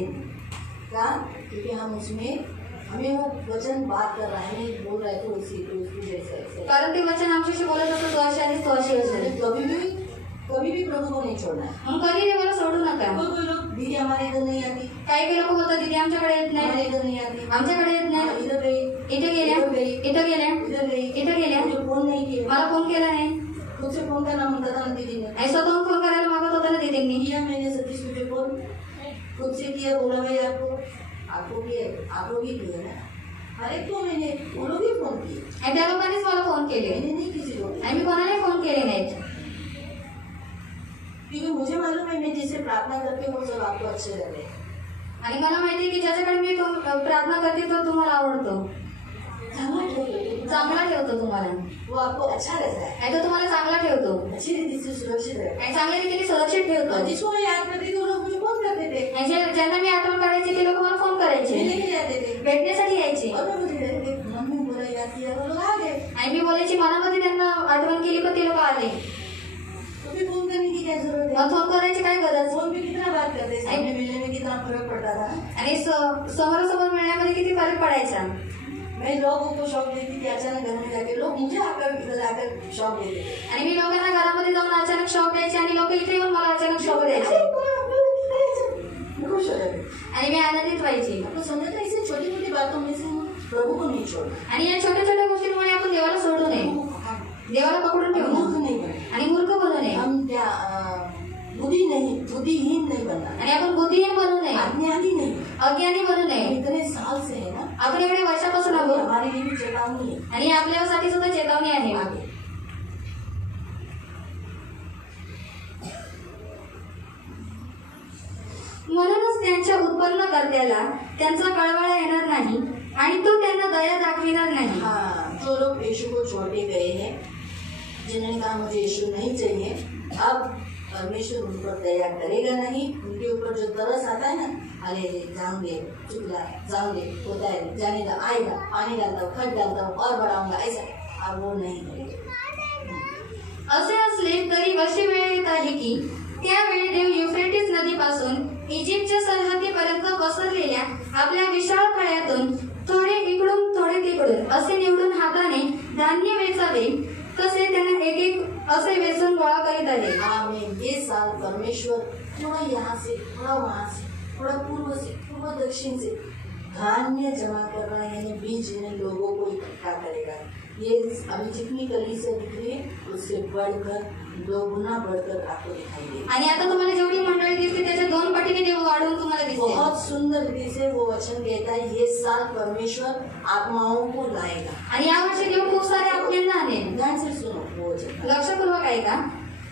क्या? क्योंकि हम उसमें हमें वो वचन बात कर रहा है, नहीं बोल रहा है तो उसी तो उसकी जैसे ऐसे. कारण ते वचन आमच्याशी बोलत असतं, तो अशी आणि तो अशी असेल. कभी भी प्रभु को नहीं छोड़ना है. मग कधी देवाला सोडू नका. कोई लोग दीदी हमारे इधर नहीं आती, काही लोक बोलतात दीदी आमच्याकडे येत हमारे नाही, इधर नहीं आती, आमच्याकडे येत नाही, इधर गई, इथे गेल्या, इथं गेल्या, इधर गई, इथं गेल्या, मुझे फोन नहीं किया. मला फोन केला नाही. खुद से फोन करना म्हणता था ना दीदी ने. आणि स्वतःहून फोन करायला मागत होता ना दीदींनी. किया मैंने सतीश तुझे फोन खुद से किया, बोला भाई आपको भी किया ना. अरे तो मैंने वो लोग ही फोन किए, आणि त्या लोकांनीच मला फोन केले मैंने नहीं किसी को. आणि मी कोणालाही फोन केले नाहीत. क्योंकि मुझे मालूम है मैं जिससे प्रार्थना करती हूँ वो सब आपको अच्छे रहते हैं. आणि मला माहिती आहे की ज्याच्याकडे मी प्रार्थना करते तो तुम्हाला आवडतो, चांगला ठेवतो तुम्हाला, वो आपको अच्छा रहता है, आणि तो तुम्हाला चांगला ठेवतो अच्छी रीति से सुरक्षित रहता है. आणि चांगल्या रीतीने सुरक्षित ठेवतो. और जिसको मैं याद करती थी वो लोग मुझे फोन करते थे, आणि ज्यांना मी आठवण काढायची ते लोक मला फोन करायचे, मिलने के जाते थे, भेटण्यासाठी यायचे. और मैं मुझे मम्मी बोला याद किया वो लोग आ गए. आणि मी बोलायची मनामध्ये त्यांना आठवण केली पण ते लोक आले. तो भी फोन करने की क्या जरूरत है. मग फोन करायची काय गरज. फोन पे कितना बात करते, सामने मिलने में कितना फर्क पड़ता था. आणि समोरासमोर मिळण्यामध्ये किती फरक पडायचा. मैं लोगों को शौक देती थी, अचानक घर में जाके लोग मुझे इधर आकर शौक देते थे. आणि मी लोकांना घरामध्ये जाऊन अचानक शॉक द्यायचे आणि लोक इथे येऊन मला अचानक शॉक द्यायचे खुश हो जाते. आणि मी आनंदित व्हायची. आपको समझता है इसे छोटी मोटी बातों में से प्रभु को नहीं छोड़ना. आणि या छोट्या छोट्या गोष्टींमुळे आपण देवाला सोडू नये, देवाला पकडून ठेवू मूर्ख नहीं बने, आणि मूर्ख बनू नये, हम क्या बुद्धिहीन नहीं बनना, आणि आपण बुद्धिहीन बनू नये, अज्ञानी नहीं. अज्ञानी बनू नये. इतने साल से है ना, आपण एवढे वर्षापासून आहोत हमारे लिए भी चेतावनी है. आणि आपल्यासाठी सुद्धा चेतावणी आहे. आगे म्हणूनच त्यांच्या उत्पन्नकर्त्याला त्यांचा कळवळा येणार नाही आणि तो त्यांना दया दाखविणार नाही. हाँ, जो लोग यीशु को छोड़ के गए हैं, जिन्होंने कहा मुझे यीशु नहीं चाहिए, अब परमेश्वर उन पर दया करेगा नहीं. उनके ऊपर जो तरस आता है ना, अरे जाऊंगे चुपला जाऊंगे, होता है जाने का, आएगा पानी डालता हूँ, खत डालता हूँ और बढ़ाऊंगा, ऐसा अब वो नहीं करेगा. असे असले तरी अशी वेळ येत आहे की त्यावेळी देव युफ्रेटिस नदीपासून इजिप्तच्या सरहद्दीपर्यंत पसरलेल्या आपल्या विशाळ फळ्यातून थोडे इकडून थोडे तिकडून असे निवडून हाताने धान्य वेचावे, तसे त्यांना एक एक असे वेचून गोळा करीत आहे. आमीन. ये साल परमेश्वर थोड़ा यहाँ से, थोड़ा वहाँ से, थोड़ा पूर्व से, पूर्व दक्षिण से धान्य जमा करना, यानी बीज इन लोगों को इकट्ठा करेगा. ये अभी जितनी कलीसिया दिख रही है उससे बढ़कर 2 गुना बढ़कर आपको दिखाई देगी. आणि आता तुम्हाला जेवढी मंडळी दिसते त्याच्या 2 पटीने देव वाढवून तुम्हाला दिसते. बहुत सुंदर रीति से वो वचन कहता है ये साल परमेश्वर आत्माओं को लाएगा. आणि यावर्षी देव खूप सारे आत्म्यांना आणेल. ध्यान से सुनो वो वचन. लक्षपूर्वक ऐका.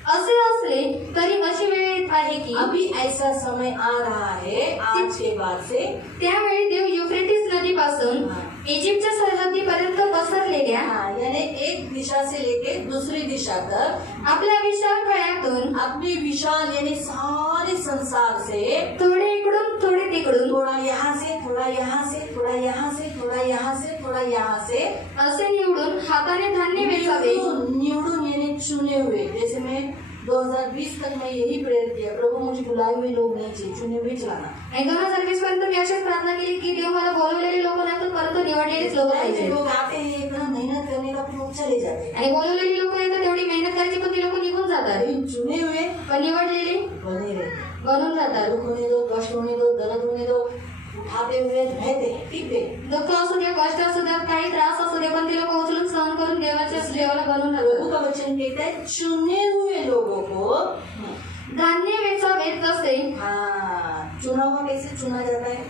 असे असले तरी अशी वेळ येत आहे की अभी ऐसा समय आ रहा है आज के बाद से, त्यावेळी देव युफ्रेटिस नदीपासून इजिप्तच्या सरहद्दीपर्यंत पसरलेल्या, यानी एक दिशा से लेके दूसरी दिशा तक आपल्या विशाल फळ्यातून, अपने विशाल यानी सारे संसार से थोडे इकडून थोडे तिकडून, थोड़ा यहाँ से, थोड़ा यहाँ से, थोड़ा यहाँ से, थोड़ा यहाँ से, थोड़ा यहाँ से असे निवडून हाताने धान्य वेचावे. निवडून यानी चुने हुए. जैसे मैं 2020 तक मैं यही प्रेयर किया, प्रभु मुझे बुलाए हुए लोग नहीं चाहिए, चुने हुए चलाना. आणि 2020 पर्यंत मी अशीच प्रार्थना केली की देव मला बोलवलेले लोक नाही तर परंतु निवडलेलेच लोक पाहिजे. लोग आते हैं इतना मेहनत करने का, फिर वो चले जाते हैं. आणि बोलवलेली लोक येतात तेवढी मेहनत करायची पण ती लोक निघून जातात. चुने हुए पण निवडलेली बने रहते, बनून जातात. दुख होने दो, कष्ट होने दो, दर्द होने दो, उठाते हुए रहते, टिकते. दुःख असू द्या, कष्ट असू द्या, काही त्रास असू द्या, पण ते लोक उचलून सहन करून देवाला बनवून राहतात. प्रभु का वचन कहता है चुने हुए लोगों को धान्य वेचावे, तसे चुना हुआ कैसे चुना जाता है,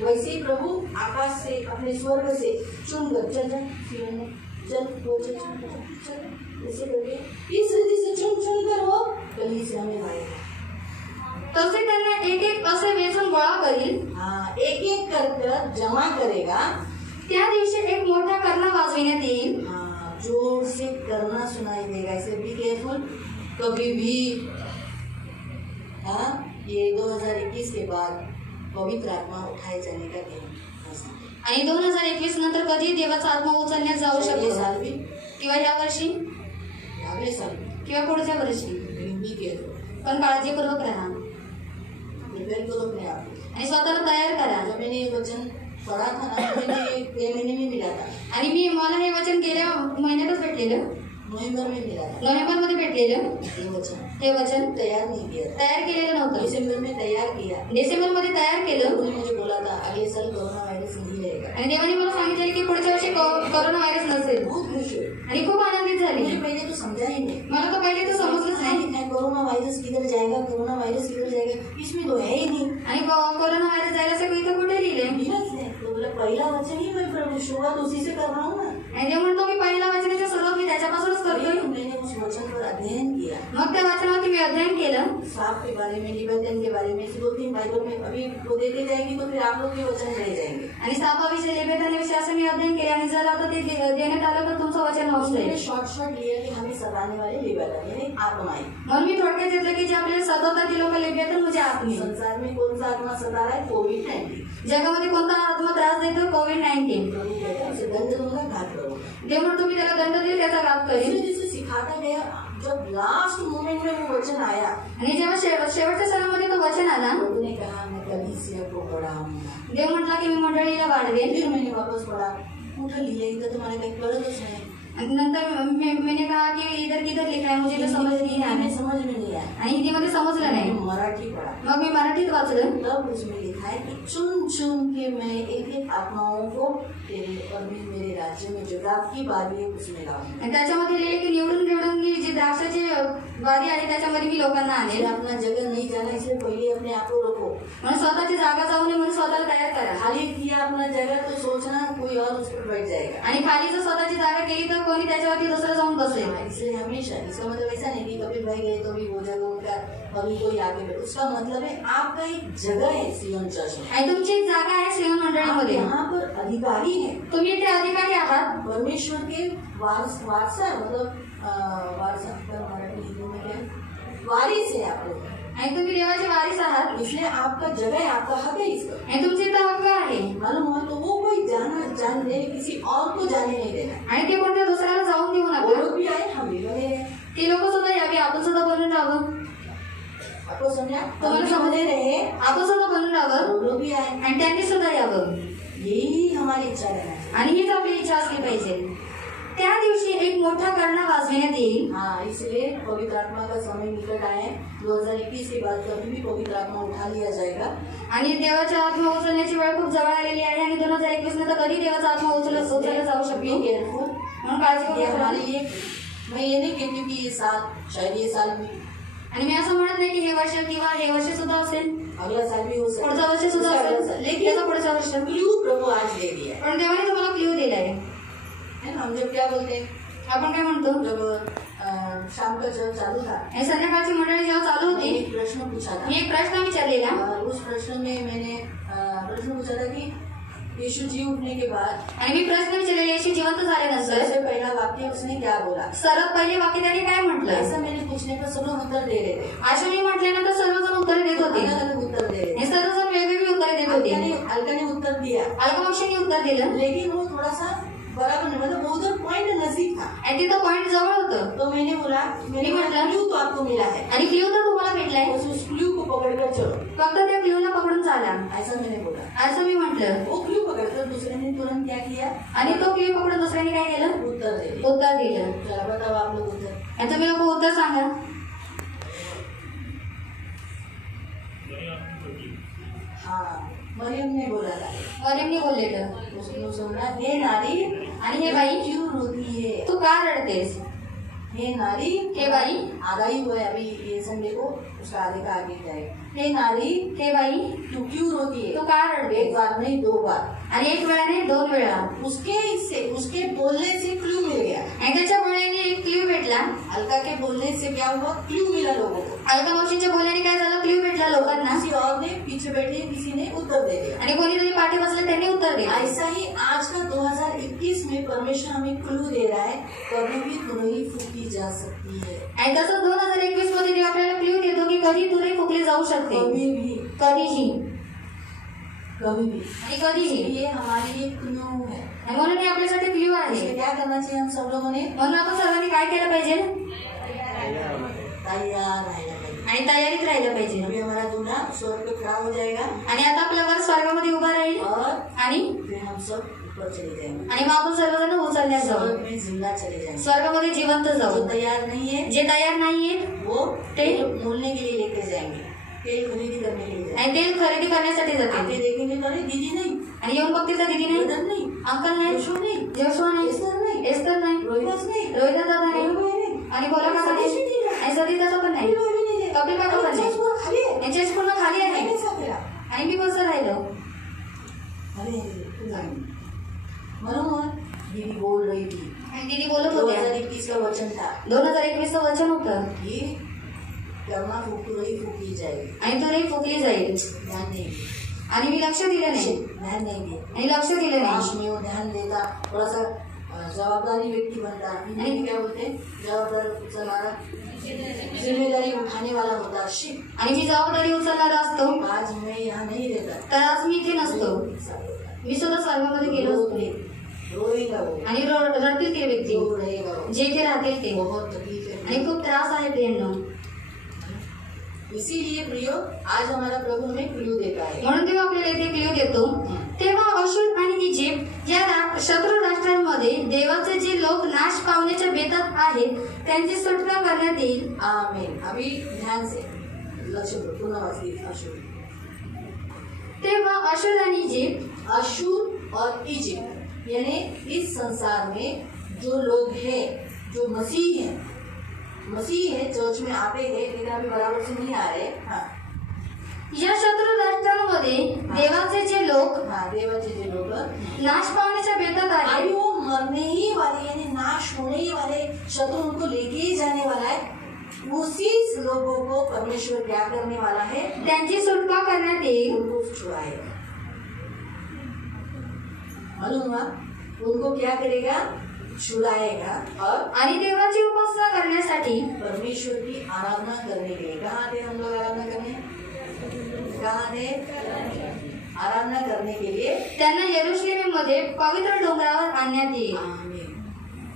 वैसे ही प्रभु आकाश से अपने स्वर्ग से चुनकर चल वो चल ऐसे करके इस रीति से चुन कर वो कली से हमें लाएगा. तसे त्यांना एक एक असे वेचून गोळा करील. एक एक कर जमा करेगा. त्या दिवशी एक मोठा कर्णा वाजविण्यात येईल. जोर से करना सुनाई देगा. ऐसे बी केयरफुल. कभी भी ये 2021 के बाद पवित्र आत्मा उठाए जाने का दिन. आणि 2021 नंतर कधी देवाचा आत्मा उचलण्यात जाऊ शकतो. साल भी किंवा या वर्षी, अगले साल किंवा पुढच्या वर्षी. Be careful. पण काळजीपूर्वक राहा आणि स्वतःला तयार करा. जब मैंने ये वचन पढ़ा था ना, मैंने 1 महीने में मिला था. आणि मला हे वचन गेल्या महिन्यातच भेटले. भेटलेलं? नोव्हेंबर में मिला था। नोव्हेंबरमध्ये भेटलेलं हे वचन तैयार नहीं किया था। तयार केलेलं नव्हतं, दिसंबर में तैयार किया। डिसेंबरमध्ये तयार केलं उन्होंने मुझे बोला था अगले साल कोरोना वायरस नहीं रहेगा। आणि देवाने मला सांगितलं की पुढच्या वर्षी कोरोना व्हायरस नसेल बहुत खुश हुई। आणि खूप आनंदित झाली। मुझे पहले तो समझा ही नहीं, मला तर पहिले तर समजलंच नाही कोरोना वायरस किधर जाएगा, कोरोना वायरस किधर जाएगा, इसमें तो है ही नहीं। आणि कोरोना व्हायरस जायला सगळं इथं कुठे लिहिलंय? नीरज ने तो बोला पहला वचन ही मैं प्रभु शुरुआत उसी से कर रहा हूँ ना। आणि देव म्हणतो मी पहिला वचनाच्या सुरुवात मी त्याच्यापासूनच करतोय। मैंने उस वचन पर अध्ययन किया, मग त्या वचनावरती मी अध्ययन केलं। साफ के बारे में, लिबर्टन के बारे में, 2-3 बाइबल में अभी वो देते जाएंगे तो फिर आप लोग के वचन रह जाएंगे। आणि सापाविषयी लेबेतानाविषयी असं मी अध्ययन केले आणि जर आता ते देण्यात आलं तर तुमचं वचन मैंने वाचलंय। शॉर्ट लिया कि हमें सताने वाले लिबर्टन यानी आत्माएं। म्हणून मी थोडक्यात घेतलं की जे आपल्याला सतत ते लोक लेबेतात म्हणजे आत्मे। संसार में कौन सा आत्मा सता रहा है? कोविड-19। जगामध्ये कोणता आत्मा त्रास देतो? कोविड-19। प्रभु कहता है उसे दंड दूंगा, घात करूंगा। देव म्हणतो मी त्याला दंड देईल, त्याचा घात करेल। इसलिए जिसे सिखाता गया, जब लास्ट मोमेंट में वो वचन आया, आणि जेव्हा शेवटच्या सणामध्ये तो वचन आला, प्रभु ने कहा मैं कलीसिया को बढ़ाऊंगा। देव म्हटला की मी मंडळीला वाढवेल। फिर मैंने वापस पढ़ा, कुठं लिहिलं इथं तुम्हाला काही कळतच नाही। आणि नंतर मैंने कहा कि इधर किधर लिखा है, मुझे तो समझ नहीं आया। हमें समझ में नहीं आया। आणि हिंदीमध्ये समजलं नाही। मैंने मराठी पढ़ा, मग मी मराठीत वाचलं। तब उसमें लिखा है कि चुन चुन के मैं एक एक आत्माओं को तेरे और मेरे राज्य में जो रात की बारी है उसमें लाऊंगा। आणि त्याच्यामध्ये लिहिले की निवडून निवडून मी जी द्राक्षाची बारी आहे त्याच्यामध्ये मी लोकांना फिर आणेल। अपना जगह नहीं जाना, इसलिए पहले अपने आप को रखो। म्हणून स्वतःची जागा जाऊ नये म्हणून स्वतःला तयार करा। खाली किया अपना जगह तो सोचना कोई और उस पर बैठ जाएगा। आणि खाली जर स्वतःची जागा केली तर कोणी त्याच्यावरती दुसरं जाऊन बसेल। इसलिए हमेशा, इसका मतलब ऐसा नहीं कि कपिल भाई गए तो भी वो जगह उनका अभी कोई आगे बैठे, उसका मतलब है आपका एक जगह है सियोन चर्च में। आणि तुमची एक जागा आहे सियोन आप मंडळीमध्ये, यहाँ पर अधिकारी है, तुम्ही ते अधिकारी आहात। परमेश्वर के वारसा मतलब वारसा मराठी हिंदी में क्या वारिस है आप लोग, आणि तुम्ही देवाचे वारिस आहात। इसलिए आपका जगह है, आपका हक है इसका। आणि तुमची इथं हक्क आहे। मालूम हो तो वो कोई जान दे, किसी और को जाने नहीं देना। आणि ते कोणत्या दुसऱ्याला जाऊन देऊ वो नका। लोग भी आए, हम भी बने रहे। ती लोक सुद्धा यावी, आपण सुद्धा बनून राहावं। आपको समझा? तुम्हाला समजले रहे, आपण सुद्धा बनून राहावं वो लोग भी आए। आणि त्यांनी सुद्धा यावं। यही हमारी इच्छा रहना चाहिए। आणि हीच आपली इच्छा असली पाहिजे। त्या दिवशी एक मोठा कर्ण वाजविण्यात येईल। हाँ, इसलिए पवित्र आत्मा का समय निकट आए। 2021 के बाद कभी भी पवित्र आत्मा उठा लिया जाएगा। आणि देवाच्या आत्मा उचलण्याची वेळ खूप जवळ आलेली आहे आणि 2021 नंतर कधी देवाचा आत्मा उचलला जाऊ शकतो केयरफुल, म्हणून काळजी ये घ्या। हमारे लिए, मैं ये नहीं कहती कि ये साल, शायद ये साल भी, आणि मी असं म्हणत नाही की हे वर्ष किंवा हे वर्ष सुद्धा असेल, अगला साल भी हो सकता है, पुढचं वर्ष सुद्धा असेल, लेकिन त्याचा पुढचा वर्ष। क्लू प्रभु आज दे दिया पण देवाने तुम्हाला क्ल्यू दिलाय है ना। हम जब क्या बोलते हैं, आपण काय म्हणतो, जब शाम का चर्च चालू था, हे संध्याकाळची मंडळी जेव्हा चालू मैंने होती, एक प्रश्न पूछा था। मी एक प्रश्न विचारलेला और उस प्रश्न में मैंने प्रश्न पूछा था कि यीशु जी उठने के बाद आणि मी प्रश्न विचारलेला येशू जिवंत झाल्यानंतर सबसे पहला वाक्य उसने क्या बोला। सर्वात पहिले वाक्य त्याने काय म्हटलं? ऐसा मैंने पूछने पर सब लोग उत्तर दे रहे थे, असं मी म्हटल्यानंतर सर्वजण उत्तर देत होते। अलग अलग उत्तर दे रहे हे सर्वजण वेगवेगळी उत्तरे देत होते। अलका ने उत्तर दिया, अल्पवंशीने उत्तर दिलं, लेकिन वो थोड़ा सा बराबर नहीं, मतलब वो उधर पॉइंट नजदीक था। आणि तिथं पॉइंट जवळ होतं। तो मैंने बोला, मैंने बोला क्लू तो आपको मिला है, आणि क्ल्यू तर तुम्हाला भेटलाय, उस क्लू को पकड़कर चलो, फक्त त्या क्ल्यूला पकडून चाला, ऐसा मैंने बोला। असं मी म्हटलं। वो क्लू पकड़कर दूसरे ने तुरंत क्या किया, आणि तो क्ल्यू पकडून दुसऱ्याने काय केलं? उत्तर दे दिया। उत्तर दिलं। चला बताओ आप लोग उत्तर। आणि तुम्ही लोक उत्तर सांगा। हाँ, मरियम ने बोला था, मरियमने बोललेलं, उसने सुना, हे नारी, आणि हे बाई क्यों रोती है, तू का रडतेस? हे नारी, हे बाई, आधा ही हुआ है अभी, ये संडे को उसका आधे का आगे जाएगा। हे नारी, हे बाई तू क्यों रोती है, तू का रडतेस? एक बार नहीं 2 बार। आणि एक वेळा नाही 2 वेळा। उसके बोलने से क्लू मिल गया, आणि त्याच्या बोलण्याने एक क्ल्यू भेटला। अलका के बोलने से क्या हुआ, क्लू मिला लोगों को। अलका मावशींच्या बोलण्याने काय झालं? क्ल्यू भेटला लोकांना। किसी और ने पीछे बैठे किसी ने उत्तर दे दिया। आणि कोणीतरी पाठी बसलं त्यांनी उत्तर दिलं। ऐसा ही आज का 2021 में परमेश्वर हमें क्लू दे रहा है, कभी भी तुरही फूकी जा सकती है। आणि तसंच 2021 मध्ये देव आपल्याला क्ल्यू देतो की कधी तुरही फुकली जाऊ शकते, कभी भी, कधीही, कभी भी, आणि कधीही। ये हमारे लिए क्लू है। आणि म्हणून हे आपल्यासाठी क्ल्यू आहे। इसमें क्या करना चाहिए हम सब लोगों ने, म्हणून आपण सर्वांनी काय केलं पाहिजे? तैयार रहना चाहिए। आणि तयारीत राहिलं पाहिजे। अभी हमारा दूल्हा स्वर्ग पे खड़ा हो जाएगा आणि आता आपला वर स्वर्गामध्ये उभा राहील और आणि फिर हम सब ऊपर चले जाएंगे आणि मग आपण सर्वजण उचलण्यात जाऊ, स्वर्ग में जिंदा चले जाएंगे। स्वर्गामध्ये जिवंत जो जाऊ। तैयार नहीं है जे तयार नाहीये वो ते मोलने के लिए लेके जाएंगे, तेल खरीदी करने के लिए जाएंगे। आणि तेल खरेदी करण्यासाठी आके जातील देखेंगे तो अरे दीदी नहीं, आणि येऊन बघतील तर दीदी नाही, ब्रदर नहीं, अंकल नाही, जोशुआ नहीं, जोशुआ नाही, एस्तर नहीं, एस्तर नाही, रोहिदास नहीं, रोहिदास दादा नाही, रोहिदास नहीं, आणि बोला काका नाही, आणि सतीश दादा पण नाही, रोहिदास भी नहीं है। कपिल काका पण नाही, पूरा खाली है। यांची चेस्ट पूर्ण खाली आहे कैसा फिरा? आणि मी कसं राहिलो। अरे तू जान, मनोहर दीदी बोल रही थी, आणि दीदी बोलत होत्या 2021 का वचन था 2021 चं वचन होतं कि कर्मा फूकी जाएगी। आणि तो रे फुकली जाईल, ध्यान नहीं दिया, आणि मी लक्ष दिलं नाही, ध्यान नहीं दिया। आणि लक्ष दिलं काश नाही, में वो ध्यान देता, थोड़ा सा जवाबदारी व्यक्ति बनता, नहीं क्या बोलते हैं, जवाबदार उचलनारा, जिम्मेदारी उठाने वाला होता। शिट, आणि मी जबाबदारी उचलणारा असतो आज मैं यहाँ नहीं रहता, तर आज मी इथे नसतो, मी सुद्धा स्वर्गामध्ये गेलो असतो। रोएगा वो, आणि रडतील ते व्यक्ती रो रहेगा वो, जे इथे राहतील ते, बहुत तकलीफ है। आणि खूप त्रास आहे प्रियांनो। इसीलिए प्रियो आज हमारा प्रभु हमें क्लू देता है। म्हणून तेव्हा आपल्याला इथे क्ल्यू देतो, तेव्हा अशूर आणि इजिप्त या शत्रू राष्ट्रांमध्ये देवाचे जे लोक नाश पावण्याच्या बेतात आहेत त्यांची सुटका करण्यात येईल। आमीन। अभी ध्यान से लक्ष्य पुनः वाचली अशूर, तेव्हा अशूर आणि इजिप्त, अशूर और इजिप्ट यानी इस संसार में जो लोग हैं, जो मसीह है चर्च में आते हैं लेकिन अभी बराबर से नहीं आ रहे। हाँ, या शत्रू राष्ट्रांमध्ये देवाचे जे लोक हाँ, देवाचे जे लोग नाश पावण्याच्या बेतात अभी आहेत, वो मरने ही वाले यानी नाश होने ही वाले, शत्रु उनको लेके ही जाने वाला है, उसी लोगों को परमेश्वर क्या करने वाला है, त्यांची सुटका करण्यात येईल। उनको छुड़ाएगा। मालूम हुआ? उनको क्या करेगा? छुड़ाएगा। और आणि देवाची उपासना करण्यासाठी परमेश्वर की आराधना करने के लिए कहाँ थे हम लोग आराधना करने? कहाँ थे? आराधना करने के लिए त्यांना यरूशलेममध्ये पवित्र डोंगरावर आणण्यात येईल,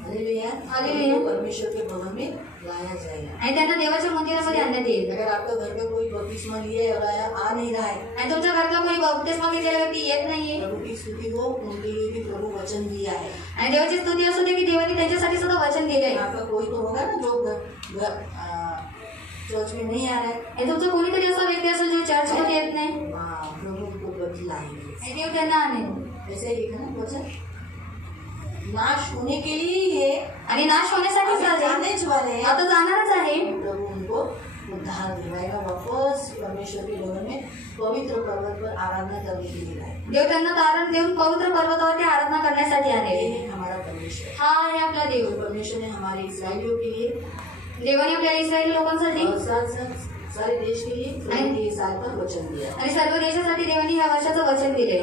हालेलुया, हालेलुया। परमेश्वर के भवन में लाया जाएगा। आणि त्यांना देवाच्या मंदिरामध्ये आणण्यात येईल। अगर आपका घर का कोई बपतिस्मा लिया है और आ नहीं रहा है, आणि तुमच्या घरातला कोणी बपतिस्मा घेतलेला व्यक्ती येत नाहीये, प्रभु की स्तुति हो, उनके लिए भी प्रभु वचन दिया है। आणि देवाची स्तुती असू दे की देवाने त्यांच्यासाठी सुद्धा वचन दिलंय। आपका कोई तो होगा ना जो चर्च में नहीं आ रहा है, आणि तुमचं कोणीतरी असा व्यक्ती असेल जो चर्चमध्ये येत नाही, प्रभु उनको बदलाएंगे। आणि देव त्यांना आणेल। ऐसे ही लिखा ना वचन, नाश होने के लिए ही है, आणि नाश होण्यासाठीच आहे, जाने वाले हैं, आता जाणारच आहे। प्रभु उनको उद्धार दिलाएगा, वापस परमेश्वर के भवन में पवित्र पर्वत पर आराधना करने के लिए लाएगा। देव त्यांना तारण देऊन पवित्र पर्वतावरती आराधना करण्यासाठी ये आणेल। है हमारा परमेश्वर। हा आहे आपला देव। परमेश्वर ने हमारे इस्राएलियों के लिए देवाने आपल्या इस्रायली लोकांसाठी और साथ सारे देश के लिए साल पर वचन दिया, आणि सर्व देशासाठी देवाने या वर्षाचं वचन दिले।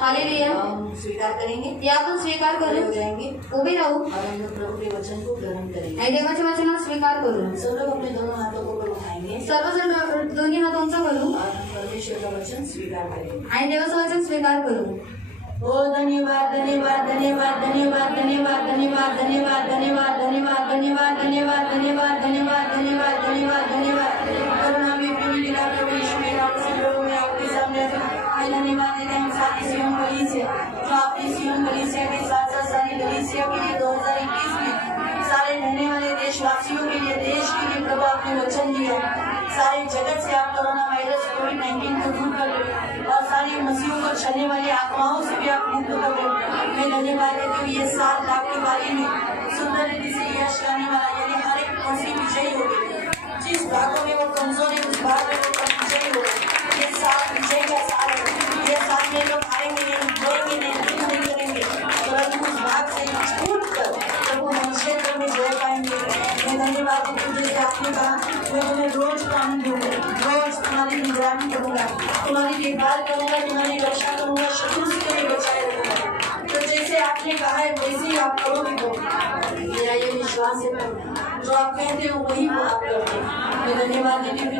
हालेलुया। हम स्वीकार करेंगे, हे आपण स्वीकार खड़े हो करू, जाएंगे उभे राहू, और हम लोग प्रभु के वचन को ग्रहण करेंगे। आणि देवाच्या वचनाला स्वीकार करू। सब लोग अपने दोनों हाथों को ऊपर उठाएंगे सर्वजण दोन्ही हात उंच करू और हम परमेश्वर का वचन स्वीकार करेंगे। आणि देवाचं वचन स्वीकार करू। ओ धन्यवाद धन्यवाद धन्यवाद धन्यवाद धन्यवाद धन्यवाद धन्यवाद धन्यवाद धन्यवाद धन्यवाद धन्यवाद धन्यवाद धन्यवाद धन्यवाद धन्यवाद धन्यवाद करुणा में पूरी लीला प्रभु यीशु के नाम से प्रभु मैं आपके सामने धन्यवाद देते हैं सारी सियोन कलीसिया जो आपने सियोन कलीसिया के साथ साथ सारी कलीसिया के लिए 2021 में सारे रहने वाले देशवासियों के लिए, देश के लिए प्रभु आपने वचन दिया। सारे जगत से आप कोरोना वायरस कोविड-19 को दूर कर दो और सारी मसीहों को चलने वाली आत्माओं से भी आप मुक्त कर दो। मैं धन्यवाद देती हूँ ये 7 लाख के बारे में सुंदर रीति से यश करने वाला यानी हर एक मसीह विजयी हो गए। जिस भागों में वो कमजोर है उस भाग में वो विजयी हो गए। ये साल विजय का साल है। ये साल में लोग हारेंगे नहीं, खोएंगे नहीं करेंगे, परंतु उस भाग से छूट कर प्रभु हम क्षेत्र में जय पाएंगे। मैं धन्यवाद देती हूँ जैसे आपने कहा मैं तुम्हें रोज काम दूंगा, रोज तुम्हारी निगरानी करूंगा, तुम्हारी देखभाल करूंगा, तुम्हारी रक्षा करूंगा, शत्रु से तुम्हें बचाए रखूंगा। तो जैसे आपने कहा है वैसे ही आप करोगे। तो मेरा ये विश्वास है जो आप कहते हो वही वो आप करोगे। मैं धन्यवाद देती हूँ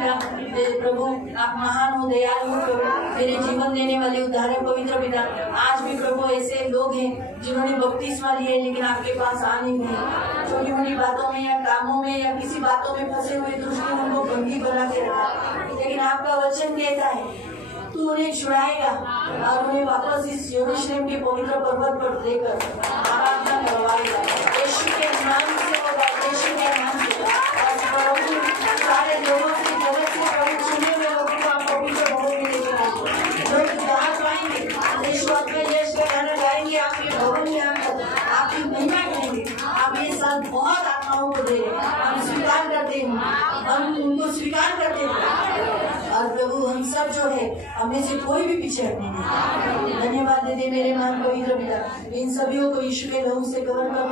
प्रभु, आप महान हो, दयालु हो प्रभु, मेरे जीवन देने वाले उद्धारक पवित्र पिता। आज भी प्रभु ऐसे लोग हैं जिन्होंने बपतिस्मा लिए लेकिन आपके पास आ नहीं गए, छोटी मोटी बातों में या कामों में या किसी बातों में फंसे हुए दुष्ट ने उनको बंदी बना के रखा। लेकिन आपका वचन कहता है तू उन्हें छुड़ाएगा और उन्हें वापस इस यरूशलेम के पवित्र पर्वत पर लेकर आराधना करवाएगा। यीशु के नाम से होगा, यीशु के नाम से। और प्रभु सारे लोगों से, जगत से प्रभु चुने हुए लोगों को आप पवित्र भवन में लेकर आएंगे। लोग जहाँ पाएंगे देशवाद में यश का गाना गाएंगे, आपके भवन में आकर आपकी महिमा करेंगे। आप ये साल बहुत आत्माओं को दे रहे हैं, हम स्वीकार करते हैं, हम उनको स्वीकार करते हैं। और प्रभु हम सब जो है हमें से कोई भी पीछे हटने नहीं। धन्यवाद देते मेरे मान पवित्र पिता, इन सभी को यीशु के लहू से कवर कर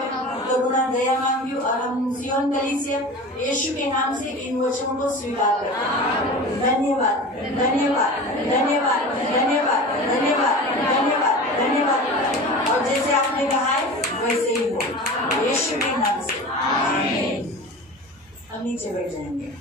करुणा दया मांगी और हम सियोन कलीसिया यीशु के नाम से इन वचनों को स्वीकार करते हैं। धन्यवाद धन्यवाद धन्यवाद धन्यवाद धन्यवाद धन्यवाद धन्यवाद। और जैसे आपने कहा है वैसे ही हो, यीशु के नाम से। हम नीचे बैठ जाएंगे।